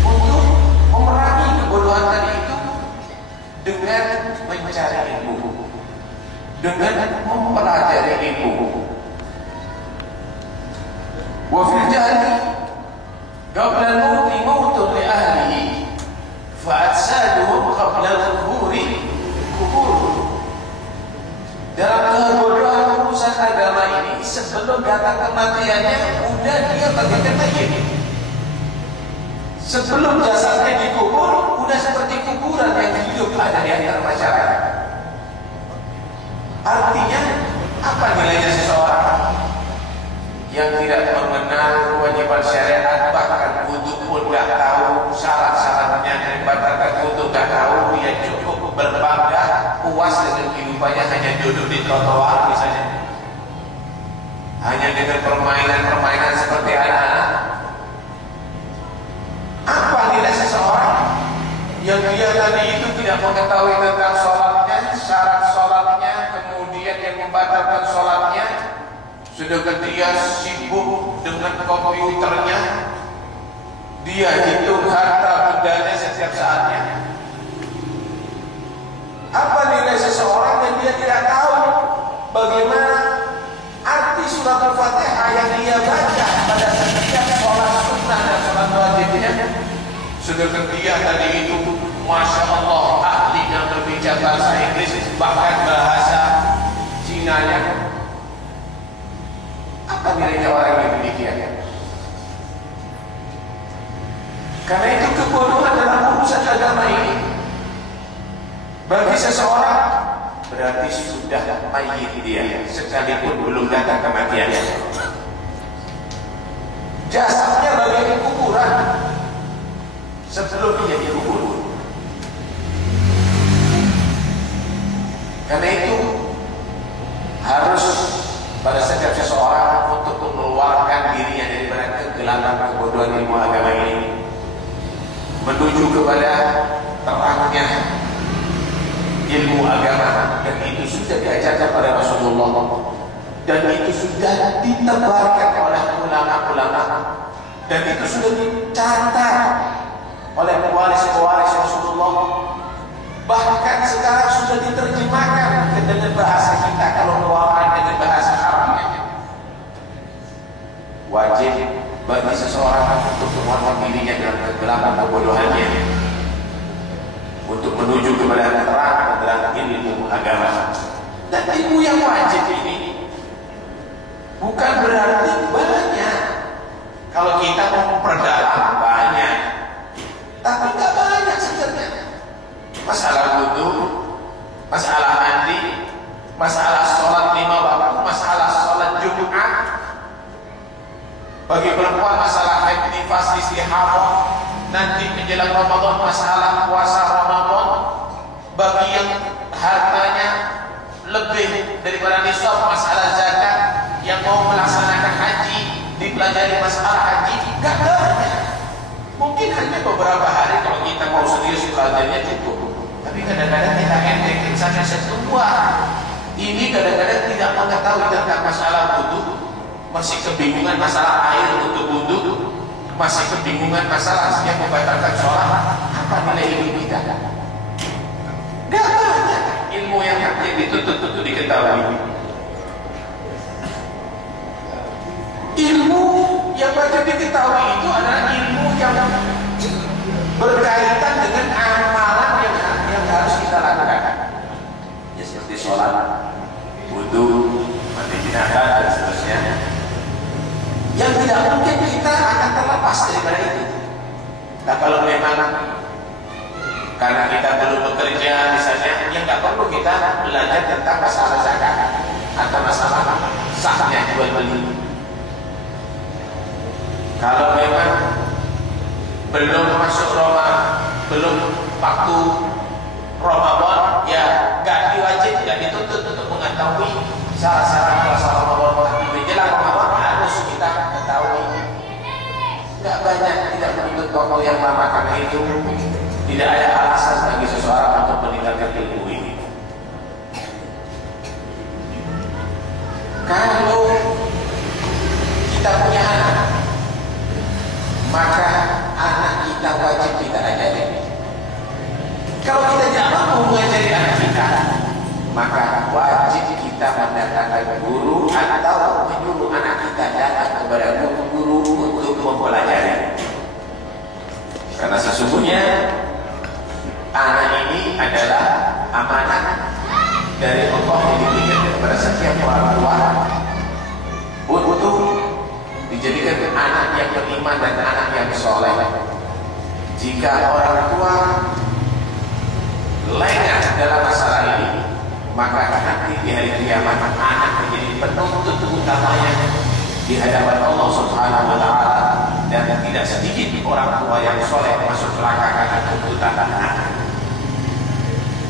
untuk memerangi kebodohan tadi itu dengan mencari ilmu, dengan mempelajari ilmu. Wa fil jahli qabla al-mauti mautun li ahlihi fa atsaduhum qabla al-quburi kubur. Dalam kebodohan urusan agama ini, sebelum datang kematiannya udah dia bagaikan mayit. Sebelum jasadnya dikubur udah seperti kuburan yang hidup ada di antara masyarakat. Artinya apa nilainya seseorang yang tidak mengenal kewajiban syariat, bahkan wudhu pun gak tahu syarat-syaratnya, bahkan wudhu gak tahu, dia cukup berbangga puas dengan kehidupannya hanya duduk di trotoar misalnya, hanya dengan permainan-permainan seperti anak-anak. Apa nilai seseorang yang dia tadi itu tidak mengetahui tentang sholatnya, syarat sholatnya, kemudian yang membatalkan sholatnya, sedangkan dia sibuk dengan komputernya, dia hitung harta bendanya setiap saatnya. Apa nilai seseorang yang dia tidak tahu bagaimana arti surat Al-Fatihah yang dia baca pada setiap sholat sunnah dan sholat wajibnya, sedangkan dia tadi itu Masya Allah ahli yang berbicara bahasa Inggris, bahkan bahasa Cina-nya. Apa nilainya orang yang demikian? Karena itu kebodohan dalam urusan agama ini bagi seseorang berarti sudah mayit dia, sekalipun belum datang kematiannya. Jasadnya bagai kuburan sebelum dia dikubur. Karena itu harus pada setiap seseorang untuk mengeluarkan dirinya daripada kegelapan kebodohan ilmu agama ini, menuju kepada terangnya ilmu agama. Dan itu sudah diajarkan pada Rasulullah, dan itu sudah ditebarkan oleh ulama-ulama, dan itu sudah dicatat oleh pewaris-pewaris Rasulullah. Bahkan sekarang sudah diterjemahkan dengan bahasa kita, kalau keluaran dengan bahasa Arabnya. Wajib bagi seseorang untuk menguatkan dirinya dalam kegelapan kebodohannya, untuk menuju kepada terang dalam ilmu agama. Dan ilmu yang wajib ini bukan berarti banyak. Kalau kita mau memperdalam banyak, tapi nggak banyak sebenarnya. Masalah wudhu, masalah mandi, masalah sholat 5 waktu, masalah sholat Jumat. Bagi perempuan masalah haid nifas istihadah, nanti menjelang Ramadan masalah puasa Ramadan. Bagi yang hartanya lebih daripada nisab masalah zakat, mau melaksanakan haji, dipelajari masalah haji, nggak banyak. Mungkin hanya beberapa hari kalau kita mau serius belajarnya cukup. Tapi kadang-kadang kita entekin saja setua. Ini kadang-kadang tidak mengetahui tentang masalah wudu, masih kebingungan masalah air untuk wudu, masih kebingungan masalah yang membatalkan sholat. Apa nilai ilmu kita? Gak banyak ilmu yang dituntut untuk diketahui. Ilmu yang wajib diketahui itu adalah ilmu yang berkaitan dengan amalan yang harus kita lakukan. Ya seperti sholat, wudu, mandi jenazah dan seterusnya. Yang tidak mungkin kita akan terlepas daripada itu. Nah kalau memang karena kita belum bekerja misalnya, ya nggak perlu kita belajar tentang masalah zakat atau masalah sahnya jual beli. Kalau memang belum masuk belum waktu Ramadan, ya nggak diwajib, nggak dituntut untuk mengetahui syarat-syarat puasa Ramadan. Menjelang Ramadan harus kita ketahui. Nggak banyak, tidak menuntut waktu yang lama, karena itu tidak ada alasan bagi seseorang untuk meninggalkan ilmu ini. Kalau kita punya anak, maka anak kita wajib kita ajari. Kalau kita tidak mampu mengajari anak kita, maka wajib kita mendatangkan guru atau menyuruh anak kita datang kepada guru untuk mempelajari. Karena sesungguhnya anak ini adalah amanat dari Allah yang diberikan kepada setiap orang tua untuk dijadikan anak yang beriman dan anak yang soleh. Jika orang tua lengah dalam masalah ini, maka nanti di hari kiamat anak menjadi penuntut utamanya di hadapan Allah Subhanahu wa Ta'ala, dan tidak sedikit orang tua yang soleh masuk neraka karena tuntutan anak.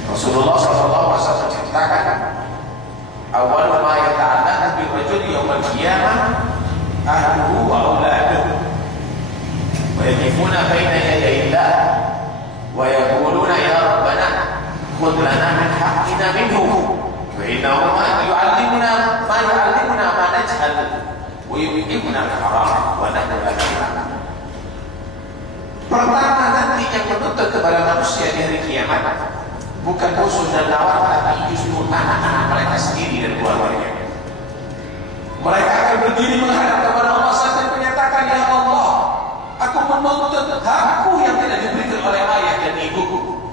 Rasulullah SAW ceritakan, awal ma yata'allaqu bi rajuli yaumil qiyamah ahluhu wa auladuhu wa yaqifuna baina yaday Allah wa yaquluna ya rabbana khudh lana min haqqina minhu wa innahu yu'allimuna ma najhal wa yu'allimuna al-haram wa nahnu la na'lam. Pertama nanti yang menuntut kepada manusia di hari kiamat bukan musuh dan lawan, tapi justru anak-anak mereka sendiri dan keluarganya. Mereka akan berdiri menghadap kepada Allah sambil menyatakan, ya Allah, aku menuntut hakku yang tidak diberikan oleh ayah dan ibuku.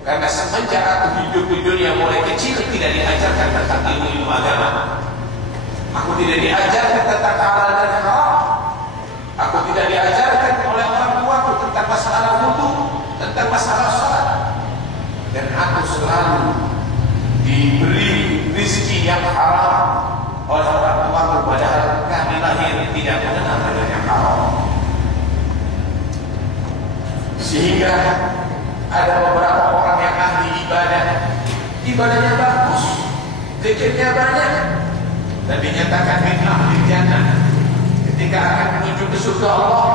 Karena semenjak aku hidup di dunia mulai kecil tidak diajarkan tentang ilmu agama. Aku tidak diajarkan tentang halal dan haram. Aku tidak diajarkan oleh orang tuaku tentang masalah wudu, tentang masalah sholat. Dan aku selalu diberi rezeki yang haram oleh orang tuaku, padahal kami lahir tidak mengenal yang haram. Sehingga ada beberapa orang yang ahli ibadah, ibadahnya bagus, zikirnya banyak, dan dinyatakan min ahli jannah. Ketika akan menuju ke surga Allah,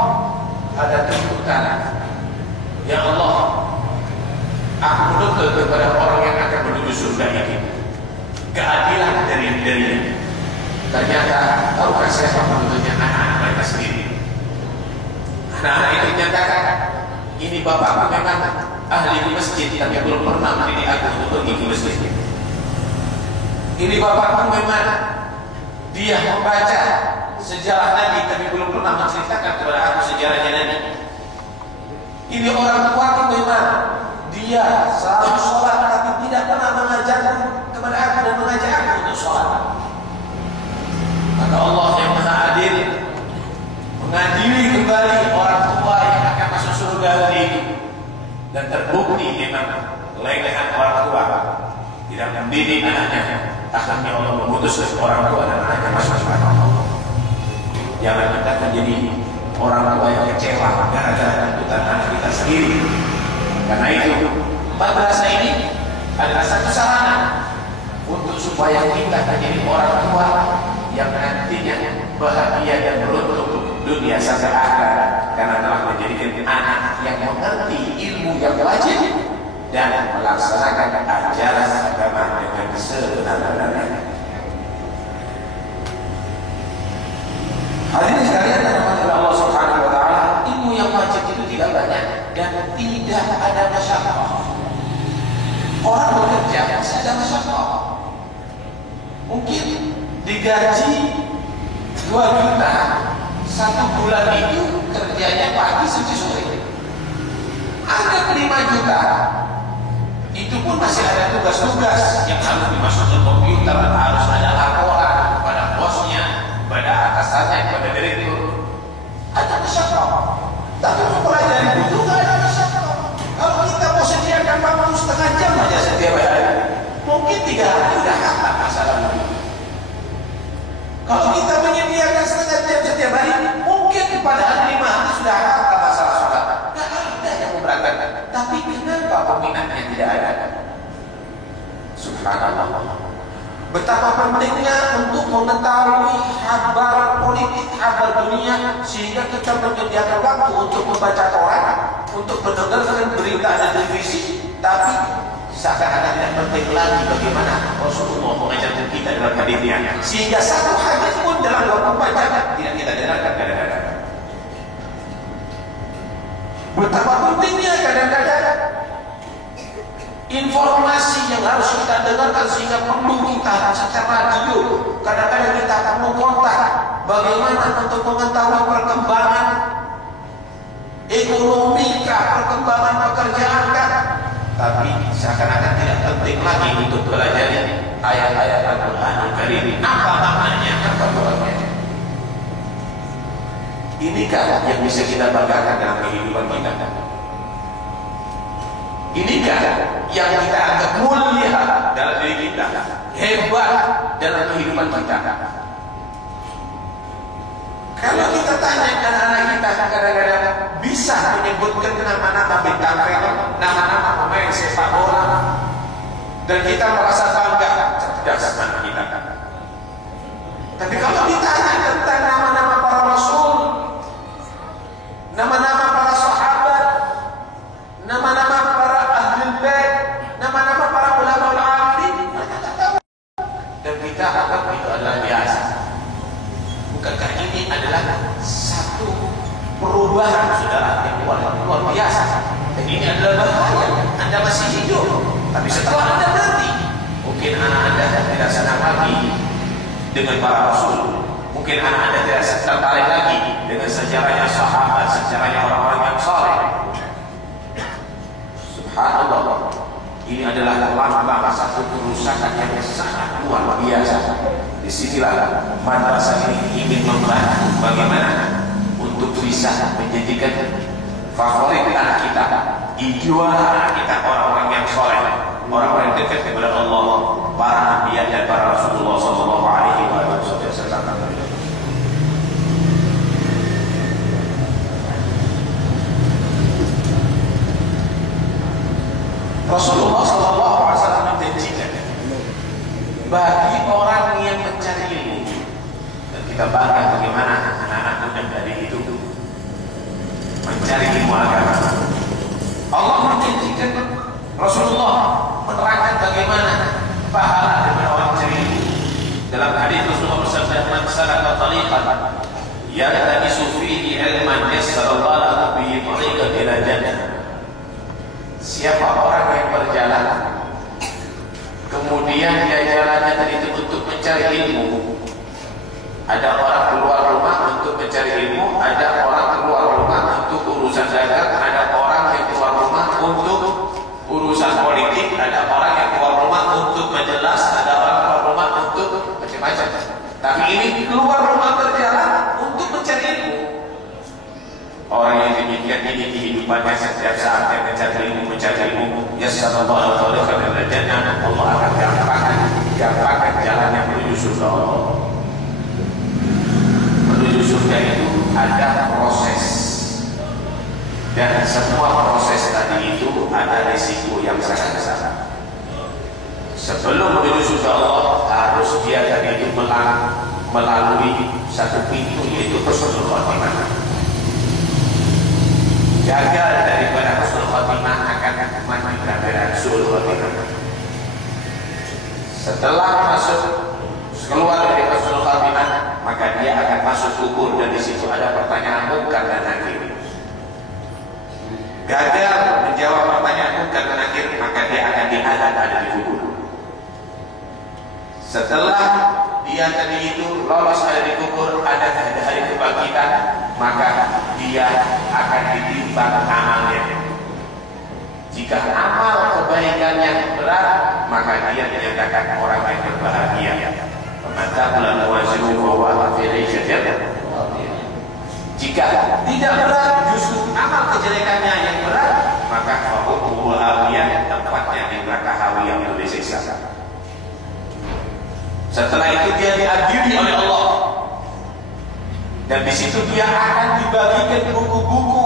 ada tuntutan, ya Allah, aku menuntut kepada orang yang akan menuju surga ini keadilan dari dirinya. Ternyata tahukah siapa penuntutnya? Anak-anak mereka sendiri. Anak-anak itu dinyatakan, ini bapakku memang ahli di masjid, tapi belum pernah mendidik aku untuk pergi ke masjid. Ini bapakku memang dia membaca sejarah Nabi, tapi belum pernah menceritakan kepada aku sejarahnya Nabi. Ini orang tuaku memang dia selalu sholat, tapi tidak pernah mengajarkan kepada aku dan mengajak aku untuk sholat. Maka Allah yang Maha Adil mengadili kembali orang tua yang akan masuk surga itu, dan terbukti memang legahan orang tua tidak mendidik anaknya, akhirnya Allah memutus orang tua dan anaknya masuk surga Allah. Jangan kita menjadi orang tua yang kecewa gara-gara tuntutan anak kita sendiri. Karena itu madrasah ini adalah satu sarana untuk supaya kita menjadi orang tua yang nantinya bahagia dan beruntung dunia sampai akhirat, karena telah menjadikan anak yang mengerti ilmu yang wajib dan melaksanakan ajaran agama dengan sebenar-benarnya. Hadirin sekalian yang dirahmati Allah Subhanahu wa taala, ilmu yang wajib itu tidak banyak dan tidak ada masyarakat. Orang bekerja masih ada masyarakat. Mungkin digaji 2 juta, 1 bulan itu kerjanya pagi sampai sore. Ada 5 juta, itu pun masih ada tugas-tugas yang harus dimasukkan ke komputer, harus ada laporan kepada bosnya, kepada atasannya, kepada direktur. Ada masyarakat. Tapi mempelajari itu nggak ada masyarakat. Kalau kita mau sediakan waktu setengah jam aja setiap hari, mungkin 3 hari udah hafal masalah itu. Kalau kita menyediakan setengah jam setiap hari, mungkin pada hari 5 hari sudah hafal masalah sholat. Nggak ada yang memberatkan. Tapi kenapa peminatnya tidak ada? Subhanallah. Betapa pentingnya untuk mengetahui kabar politik, kabar dunia, sehingga kita menyediakan waktu untuk membaca koran, untuk mendengarkan berita dan televisi. Tapi seakan-akan tidak penting lagi bagaimana Rasulullah mengajarkan kita dalam hadisnya, sehingga satu hadis pun dalam 24 jam tidak kita dengarkan kadang-kadang. Betapa pentingnya kadang-kadang informasi yang harus kita dengarkan, sehingga perlu kita secara radio, kadang-kadang kita perlu kontak bagaimana untuk mengetahui perkembangan ekonomi, perkembangan pekerjaan. Tapi seakan-akan tidak penting lagi untuk belajar ayat-ayat Al-Quran Karim. Apa maknanya? Apa maknanya? Inikah yang bisa kita banggakan dalam kehidupan kita? Inikah yang kita anggap mulia dalam diri kita, hebat dalam kehidupan kita? Kalau kita tanyakan anak kita, kadang-kadang bisa menyebutkan nama-nama bintang film, nama-nama pemain sepak bola, dan kita merasa bangga cerdas anak kita. Tapi kalau ditanya tentang nama-nama para rasul, nama-nama para sahabat, nama-nama para ahli bait, nama-nama para ulama alim, mereka tak tahu. Dan kita anggap itu adalah biasa. Bukankah ini adalah satu perubahan, saudara, yang luar biasa? Dan ini adalah bahaya. Anda masih hidup, tapi setelah Anda mati, mungkin anak Anda tidak senang lagi dengan para rasul. Mungkin anak Anda tidak tertarik lagi dengan sejarahnya sahabat, sejarahnya orang-orang yang saleh. Subhanallah. Ini adalah lambang satu kerusakan yang sangat luar biasa. Disinilah madrasah ini ingin membantu bagaimana untuk bisa menjadikan favorit anak kita, idola anak kita, orang-orang yang soleh, orang-orang yang dekat kepada Allah, para nabi dan para Rasulullah Sallallahu Alaihi Wasallam. Rasulullah Sallallahu Alaihi Wasallam menjanjikan bagi orang yang mencari ilmu, dan kita bangga bagaimana anak-anak muda dari itu mencari ilmu agama. Allah menjanjikan, Rasulullah menerangkan bagaimana pahala daripada orang mencari ilmu. Dalam hadis Rasulullah bersabda, "Man salaka tariqan yaltamisu fihi ilman yassarallahu lahu bihi tariqan ila jannah." Siapa orang yang berjalan, kemudian dia jalannya tadi itu untuk mencari ilmu. Ada orang keluar rumah untuk mencari ilmu, ada orang keluar rumah untuk urusan dagang, ada orang yang keluar rumah untuk urusan politik, ada orang yang keluar rumah untuk menjelas, ada orang keluar rumah untuk macam-macam. Tapi ini keluar rumah berjalan untuk mencari ilmu. Orang yang demikian ini kehidupannya setiap saat yang mencari ilmu, yassarallahu tariqan ila jannah, Allah akan gampangkan jalannya menuju surga Allah. Menuju surga itu ada proses, dan semua proses tadi itu ada risiko yang sangat besar. Sebelum menuju surga Allah, harus dia tadi itu melalui satu pintu, yaitu husnul khotimah. Gagal daripada husnul khotimah akan mati keadaan suul khotimah. Setelah masuk keluar dari husnul khotimah, maka dia akan masuk kubur, dan di situ ada pertanyaan munkar dan nakir. Gagal menjawab pertanyaan munkar dan nakir, maka dia akan diadab ada di kubur. Setelah dia tadi itu lolos ada di kubur, ada hari kebangkitan, maka dia akan ditimbang amalnya. Jika amal kebaikannya berat, maka dia dinyatakan orang yang berbahagia. Maka bulan wajibu bahwa jika tidak berat, justru amal kejelekannya yang berat, maka fahumu hawiyah, tempatnya di neraka hawiyah yang disiksa. Setelah itu dia diadili oleh Allah, dan di situ dia akan dibagikan buku-buku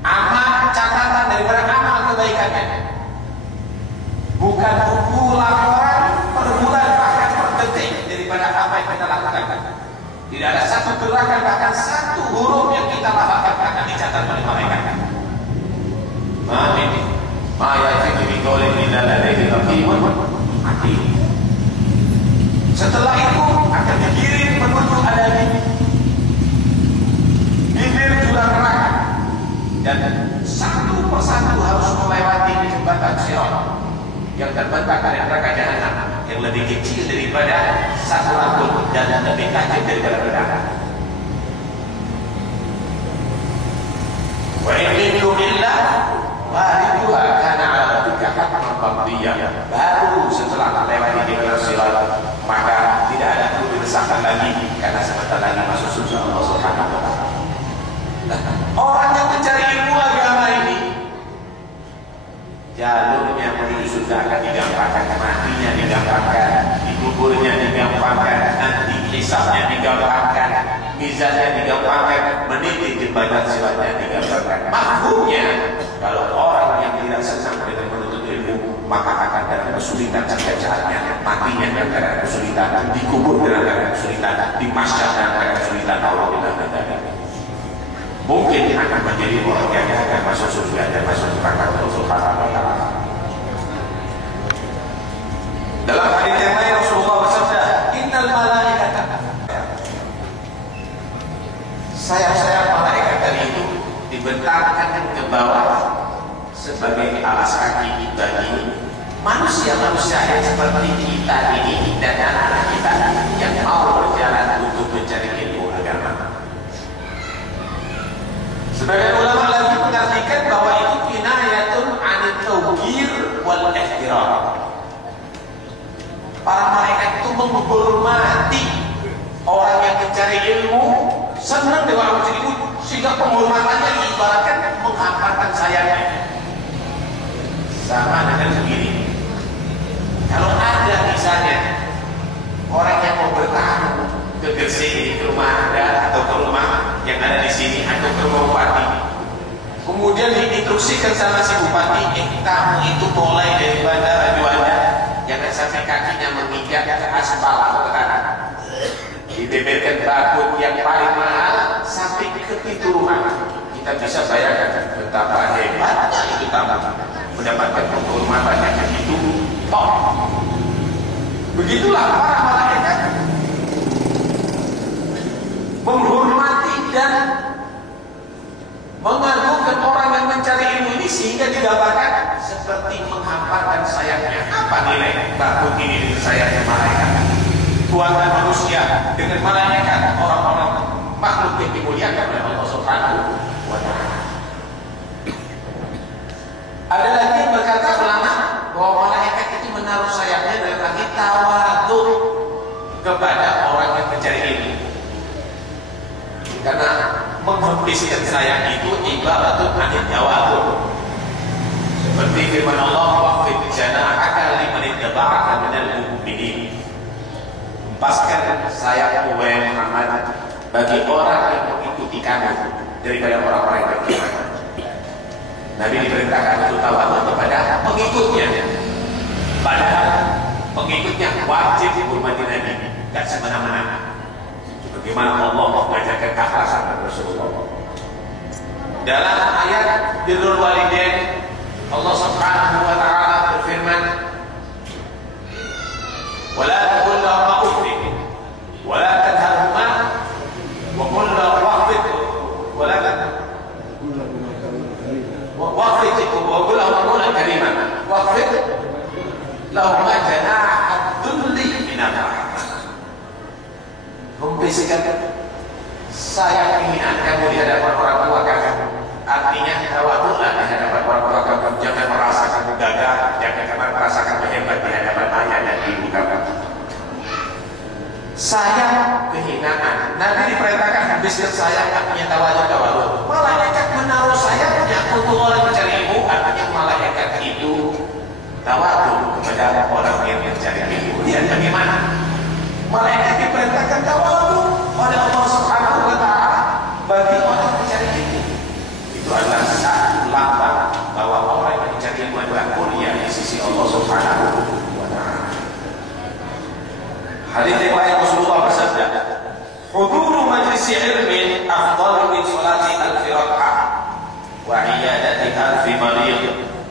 amal catatan daripada amal kebaikannya, bukan buku laporan per bulan bahkan per detik daripada apa yang kita lakukan. Tidak ada satu gerakan, bahkan satu huruf yang kita lakukan akan dicatat oleh malaikat. Ma ya'tihi min qawlin illa ladayhi raqibun atid. Setelah itu akan dikirim menuju ada bibir jurang neraka, dan satu persatu harus melewati jembatan Sirat yang terbentang dari neraka jahanam, yang lebih kecil daripada satu rambut dan lebih tajam daripada pedang. Wa inna billah wariduha kana ala rabbika hatman maqdiya. Baru setelah melewati jembatan Sirat, maka tidak ada perlu diresahkan lagi, karena sebentar lagi masuk surga Allah Subhanahu wa taala. Orang yang mencari ilmu agama ini, jalurnya menuju surga akan digampangkan, matinya digampangkan, dikuburnya digampangkan, nanti hisabnya digampangkan, mizannya digampangkan, meniti jembatan siratnya digampangkan. Mafhumnya, kalau orang yang tidak senang dengan menuntut ilmu, maka akan dalam kesulitan setiap saatnya, matinya dalam kesulitan, dikubur dalam kesulitan, di masyarakat dalam kesulitan. Allah mungkin akan menjadi orang yang akan masuk surga dan masuk neraka Allah Subhanahu wa taala. Dalam hadis yang lain Rasulullah bersabda, "Innal malaikata." Sayap-sayap malaikat tadi itu dibentangkan ke bawah sebagai alas kaki bagi manusia-manusia yang seperti kita ini dan anak-anak kita yang mau berjalan untuk mencari ilmu agama. Sebagian ulama lagi mengartikan bahwa itu kinayatun anit tawqir wal ihtiram. Para malaikat itu menghormati orang yang mencari ilmu, senang dengan orang mencari ilmu, sehingga penghormatannya ibaratkan menghamparkan sayapnya. Sama dengan begini, kalau ada misalnya orang yang mau bertamu ke Gresik, ke rumah Anda atau ke rumah yang ada di sini atau ke rumah bupati, kemudian diinstruksikan sama si bupati, kamu itu mulai dari bandara Juanda, jangan sampai kakinya menginjak ke aspal atau ke tanah, dibeberkan bakut yang paling mahal sampai ke pintu rumah. Kita bisa bayangkan betapa hebatnya itu tamu mendapatkan penghormatan yang begitu top. Begitulah para malaikat menghormati dan mengagungkan orang yang mencari ilmu ini, sehingga digambarkan seperti menghamparkan sayapnya. Apa nilai bakut ini dengan sayapnya malaikat? Buatan manusia dengan malaikat, orang-orang makhluk yang dimuliakan oleh Allah Subhanahu wa taala. Ada lagi yang berkata ulama bahwa malaikat itu menaruh sayapnya dalam rangka tawadhu kepada orang yang mencari ilmu. Karena menghempiskan sayap itu ibaratun anit tawadhu. Seperti firman Allah, waqfid janahaka liman ittaba'aka minal mu'minin. Hempaskan sayapmu wahai Muhammad bagi orang yang mengikuti kamu daripada orang-orang yang beriman. Nabi diperintahkan untuk tawadhu kepada pengikutnya. Padahal pengikutnya wajib menghormati Nabi. nggak semena-mena. Bagaimana Allah mengajarkan keikhlasan Rasulullah. Dalam ayat birrul walidain, Allah Subhanahu wa taala berfirman, "Wala taqul lahuma uffin wa la tanharhuma wa qul lahuma waqfid wa la waqfid wa qul lahuma qawlan kariman waqfid lahuma janaha dhulli min ar-rahmah." Membisikkan saya ingin kamu di hadapan orang tua kamu. Artinya tawaduklah di hadapan orang tua kamu. Jangan merasa kamu gagah, jangan merasa kamu hebat di hadapan ayah dan ibu kamu. Sayang kehinaan. Nabi diperintahkan habiskan sayang, artinya tawaduk. Malaikat menaruh sayangnya untuk orang mencari ilmu, artinya malaikat itu tawaduk kepada orang yang mencari ilmu. Lihat bagaimana malaikat diperintahkan tawaduk oleh Allah Subhanahu wa taala bagi orang mencari ilmu. Itu adalah satu lambang bahwa orang yang mencari ilmu adalah mulia di sisi Allah Subhanahu wa taala. Hadis riwayat Rasulullah bersabda, "Huduru majlis ilmin afdalu min salati alfi rak'ah wa iyadati alfi marid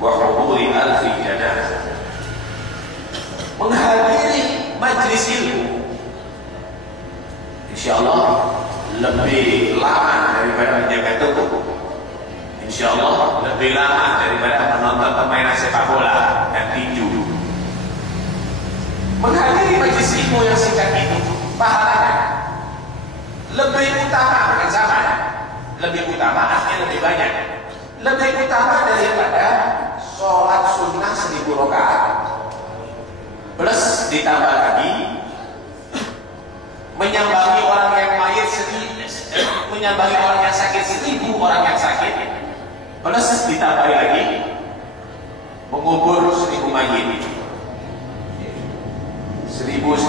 wa huduri alfi janazah." Menghadiri majlis ilmu insyaallah lebih lama daripada menjaga toko. Insyaallah lebih lama daripada menonton permainan sepak bola dan tinju. Menghadiri majlis ilmu yang singkat itu pahalanya lebih utama, bukan sama, lebih utama artinya lebih banyak, lebih utama daripada sholat sunnah 1000 rakaat plus ditambah lagi menyambangi orang yang mayit menyambangi orang yang sakit 1000 orang yang sakit plus ditambah lagi mengubur 1000 mayit. 1000 3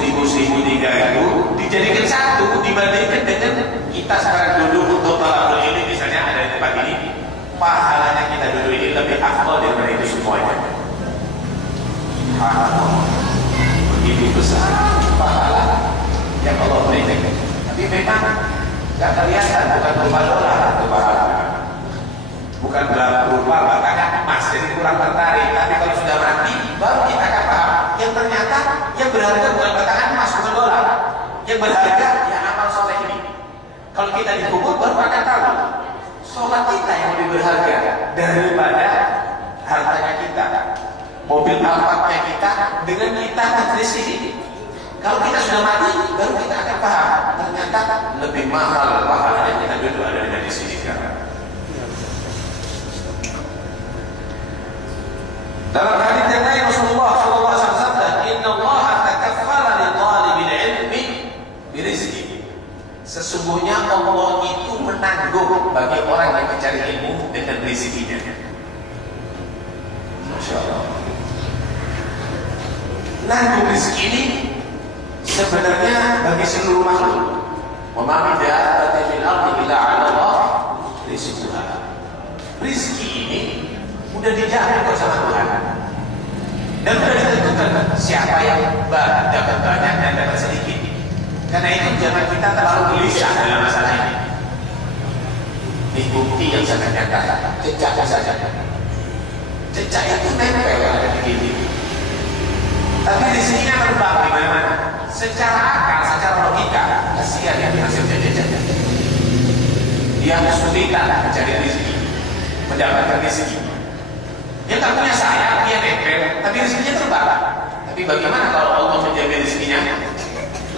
itu dijadikan satu dibandingkan dengan kita sekarang duduk untuk talabul ilmi misalnya ada di tempat ini, pahalanya kita duduk ini lebih afdal daripada itu semuanya. Begitu besar pahala yang Allah berikan. Tapi memang tidak kelihatan, bukan berupa dolar atau pahala, bukan berupa batangan emas, jadi kurang tertarik. Tapi kalau sudah mati, baru kita akan paham. Yang ternyata yang berharga bukan batangan emas, bukan dolar. Yang berharga ya amal soleh ini. Kalau kita dikubur, baru akan tahu sholat kita yang lebih berharga daripada hartanya kita, mobil Alphardnya kita, dengan kita majlis ini. Kalau kita sudah mati, baru kita akan paham ternyata lebih mahal pahalanya kita duduk ada di sini sekarang. Dalam hadis yang lain Rasulullah sallallahu alaihi wasallam bersabda, "Inna Allah takaffala li talibil ilmi bi rizqi." Sesungguhnya Allah itu menanggung bagi orang yang mencari ilmu dengan rezekinya. Masyaallah. Nanggung rezeki ini sebenarnya bagi seluruh makhluk. Wa ma min dabbatin fil ardi illa 'ala Allah rizquha. Rezeki ini sudah dijamin sama Tuhan dan sudah ditentukan siapa yang dapat banyak dan dapat sedikit. Karena itu jangan kita terlalu gelisah dalam masalah ini. Ini bukti yang sangat nyata. Cecak saja. Cecak itu nempel ada di gigi. Tapi di sini kan berbeda bagaimana? Secara akal, secara logika, kasihan yang hasil cecak. Dia kesulitan mencari rezeki, mendapatkan rezeki. Dia tak punya sayap, dia nempel, tapi rezekinya terbang. Tapi bagaimana kalau Allah menjaga rezekinya?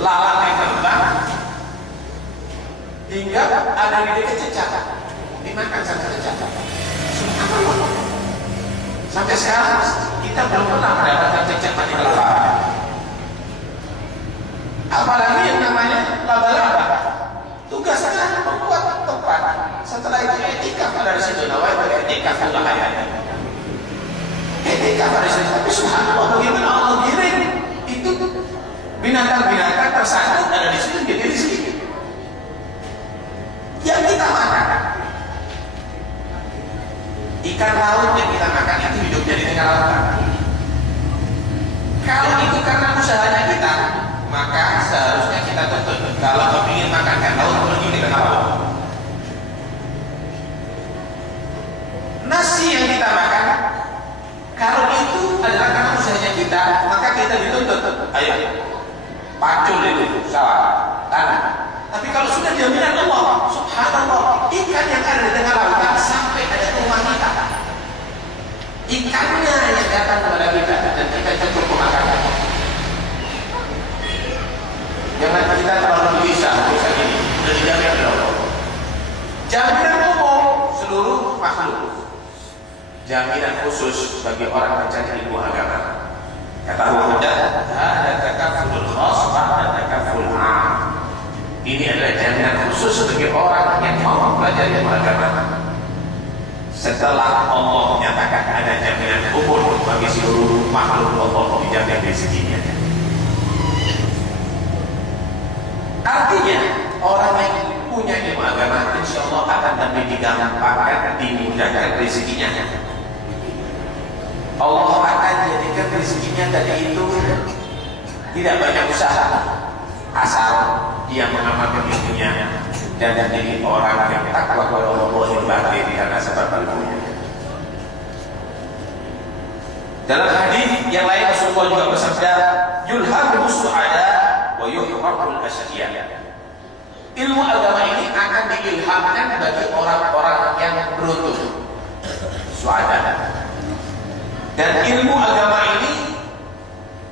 Lalat yang terbang hingga ada di dekat cecak, dimakan sama cecak. Sampai sekarang kita belum pernah mendapatkan cecak mati kelaparan. Apalagi yang namanya laba-laba. Tugasnya membuat tempat. Setelah itu etika pada situ nawai etika pula hayatnya. Etika pada situ. Tapi subhanallah bagaimana Allah kirim itu binatang-binatang tersangkut ada di situ jadi rezeki. Yang kita makan, ikan laut yang kita makan itu hidupnya di tengah lautan. Kalau itu karena usahanya kita, maka seharusnya Kalau ingin makan ikan laut, pergi ke tengah laut. Nasi yang kita makan, kalau itu adalah karena usahanya kita, maka kita dituntut. Ayo, pacul itu, salah, tanah. Tapi kalau sudah jaminan Allah, subhanallah, ikan yang ada di tengah lautan sampai ada rumah kita. Ikannya yang datang kepada kita dan kita cukup makan. Jangan kita terlalu bisa ini, sudah dijamin oleh Allah. Jaminan umum seluruh makhluk. Jaminan khusus bagi orang mencari ilmu agama. Kata Buddha, ada takaful khas, ada takaful 'am. Ini adalah jaminan khusus bagi orang yang mau mempelajari ilmu agama. Setelah Allah menyatakan ada jaminan umum bagi seluruh makhluk, Allah dijamin rezekinya. Artinya orang yang punya ilmu agama insya Allah akan lebih digampangkan, dimudahkan rezekinya. Allah akan jadikan rezekinya tadi itu tidak banyak usaha, asal dia mengamalkan ilmunya dan menjadi orang yang takwa kepada Allah yang baik karena sebab ilmunya. Dalam hadis yang lain Rasulullah juga bersabda, "Yulhamul su'ada wa yuhramul asyqiya." Ilmu agama ini akan diilhamkan bagi orang-orang yang beruntung, su'ada. Dan ilmu agama ini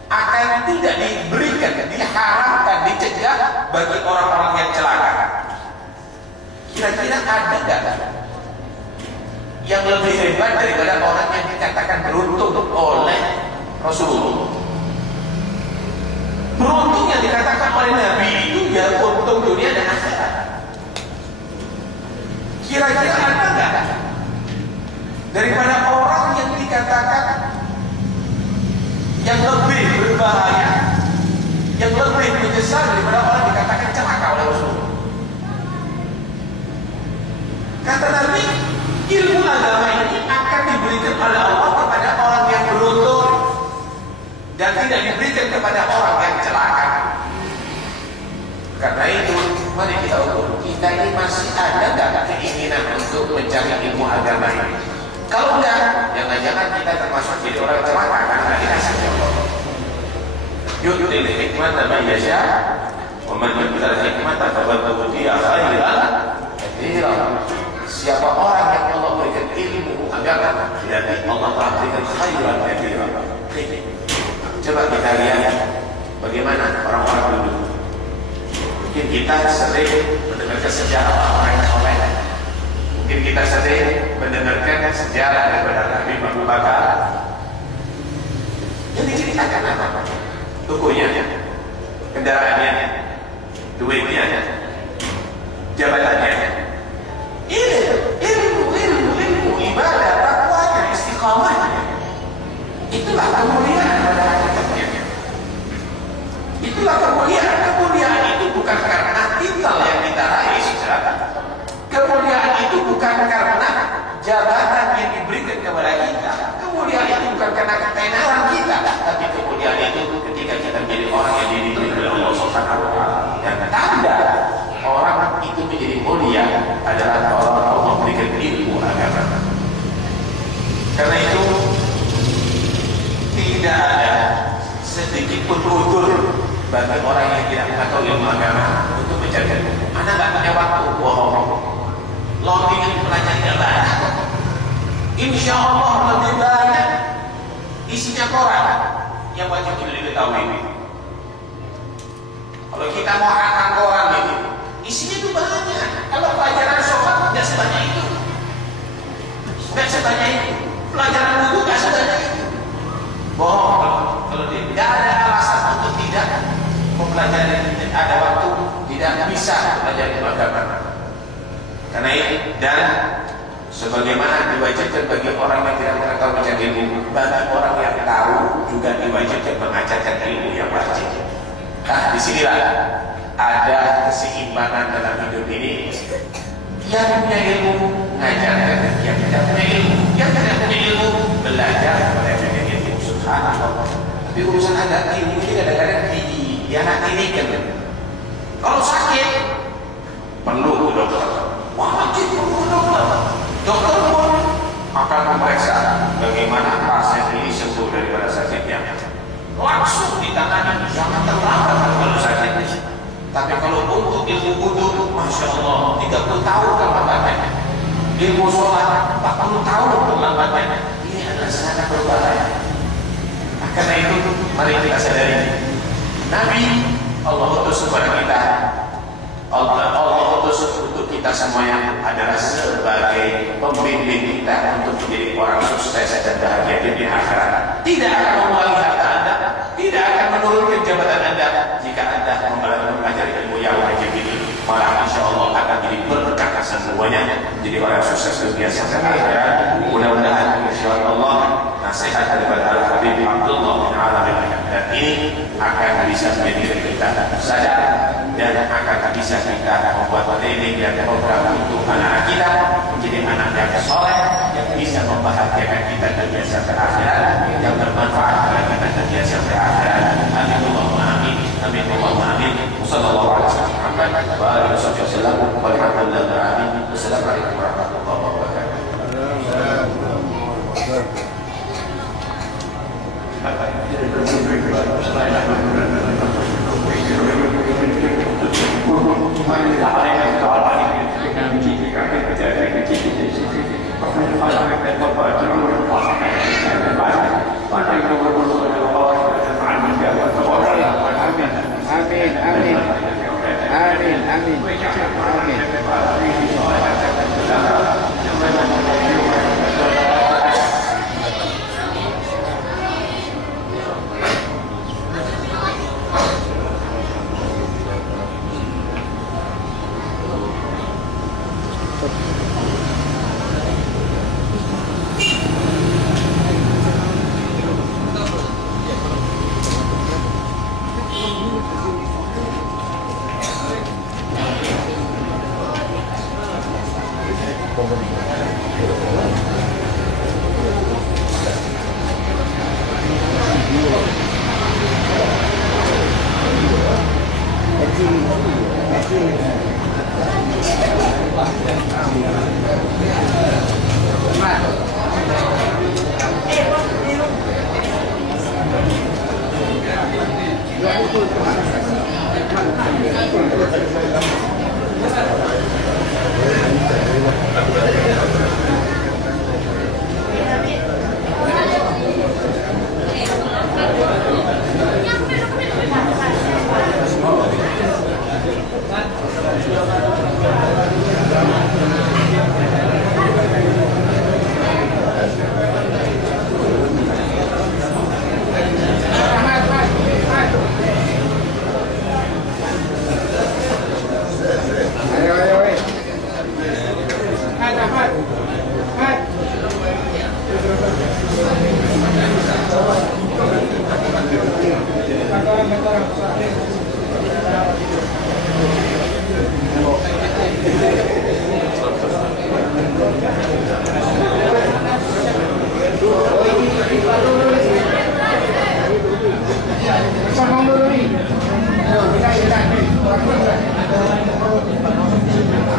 akan tidak diberikan, diharamkan, dicegah bagi orang-orang yang celaka. Kira-kira ada nggak yang lebih hebat daripada orang yang dikatakan beruntung oleh Rasulullah? Beruntung yang dikatakan oleh Nabi itu ya untung dunia dan akhirat. Kira-kira ada nggak daripada orang yang dikatakan yang lebih berbahaya, yang lebih menyesal daripada orang yang dikatakan celaka oleh Rasulullah? Kata Nabi, ilmu agama ini akan diberikan oleh Allah kepada orang yang beruntung dan tidak diberikan kepada orang yang celaka. Karena itu, mari kita ukur, kita ini masih ada nggak keinginan untuk mencari ilmu agama ini? Kalau enggak, jangan-jangan kita termasuk jadi orang celaka karena dikasih Allah. Yu'til hikmata man yasha wa man yu'til hikmata faqad utiya khairan katsiran. Siapa orang yang Allah berikan ilmu agama, berarti Allah telah berikan khairan katsiran. Coba kita lihat bagaimana orang-orang dulu. Mungkin kita sering mendengarkan sejarah orang-orang yang soleh. Mungkin kita sering mendengarkan sejarah daripada Nabi Abu Bakar. Yang diceritakan apa? Tukunya, kendaraannya, duitnya, jabatannya. Ilmu, ibadah, takwanya, istiqamahnya. Itulah kemuliaan pada hakikatnya. Itulah kemuliaan. Kemuliaan itu bukan karena titel yang kita raih, saudara. Kemuliaan itu bukan karena jabatan yang diberikan kepada kita. Kemuliaan itu bukan karena ketenaran kita, tapi kemuliaan itu ketika kita menjadi orang yang diridhoi oleh Allah Subhanahu wa taala. Dan tanda orang itu menjadi mulia adalah kalau Allah memberikan ilmu agama. Karena itu tidak ada sedikit pun utur bagi orang yang tidak mengetahui ilmu agama untuk mencari ilmu. Anda nggak punya waktu, bohong. Lo ingin pelajari agama, insya Allah lebih banyak isinya koran yang wajib kita diketahui. Kalau kita mau akan koran itu, isinya itu banyak. Kalau pelajaran sholat nggak sebanyak itu, nggak sebanyak itu. Pelajaran buku nggak sebanyak itu. Bohong kalau tidak ada alasan untuk tidak mempelajari, ada waktu tidak bisa belajar agama. Karena itu, dan sebagaimana diwajibkan bagi orang yang tidak mengetahui mencari ilmu, bagi orang yang tahu juga diwajibkan mengajarkan ilmu yang wajib. Nah, disinilah ada keseimbangan dalam hidup ini. Yang punya ilmu mengajarkan, yang tidak punya ilmu, yang tidak punya ilmu belajar kepada yang punya ilmu. Subhanallah. Tapi urusan agama ilmu ini kadang-kadang dihianati kan. Kalau sakit perlu dokter, wajib perlu dokter. Dokter pun akan memeriksa bagaimana pasien ini sembuh daripada sakitnya. Langsung ditangani, jangan terlambat kalau sakit. Tapi kalau untuk ilmu wudhu, masya Allah, 30 tahun terlambatnya. Ilmu sholat 40 tahun terlambatnya. Ini adalah sangat berbahaya. Karena itu, mari kita sadari, Nabi Allah utus kepada kita. Allah utus untuk kita semuanya adalah sebagai pembimbing kita untuk menjadi orang sukses dan bahagia di akhirat. Tidak akan mengulangi harta Anda, tidak akan menurunkan jabatan Anda jika Anda mempelajari ilmu yang wajib ini. Malah insya Allah akan jadi berkah semuanya, jadi orang sukses dunia sampai akhirat. Mudah-mudahan insya Allah nasihat daripada Al-Habib Abdullah bin Alamin dan ini akan bisa menjadi kita sadar dan akan bisa kita membuat training dan program untuk anak kita menjadi anak yang soleh yang bisa membahagiakan kita dunia sampai akhirat, yang bermanfaat bagi kita dunia sampai akhirat. Amin Allahumma amin. Amin Allahumma amin. Sallallahu alaihi wasallam wa alihi wasallam. Walhamdulillah amin. Wassalamualaikum warahmatullahi wabarakatuh.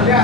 Ya,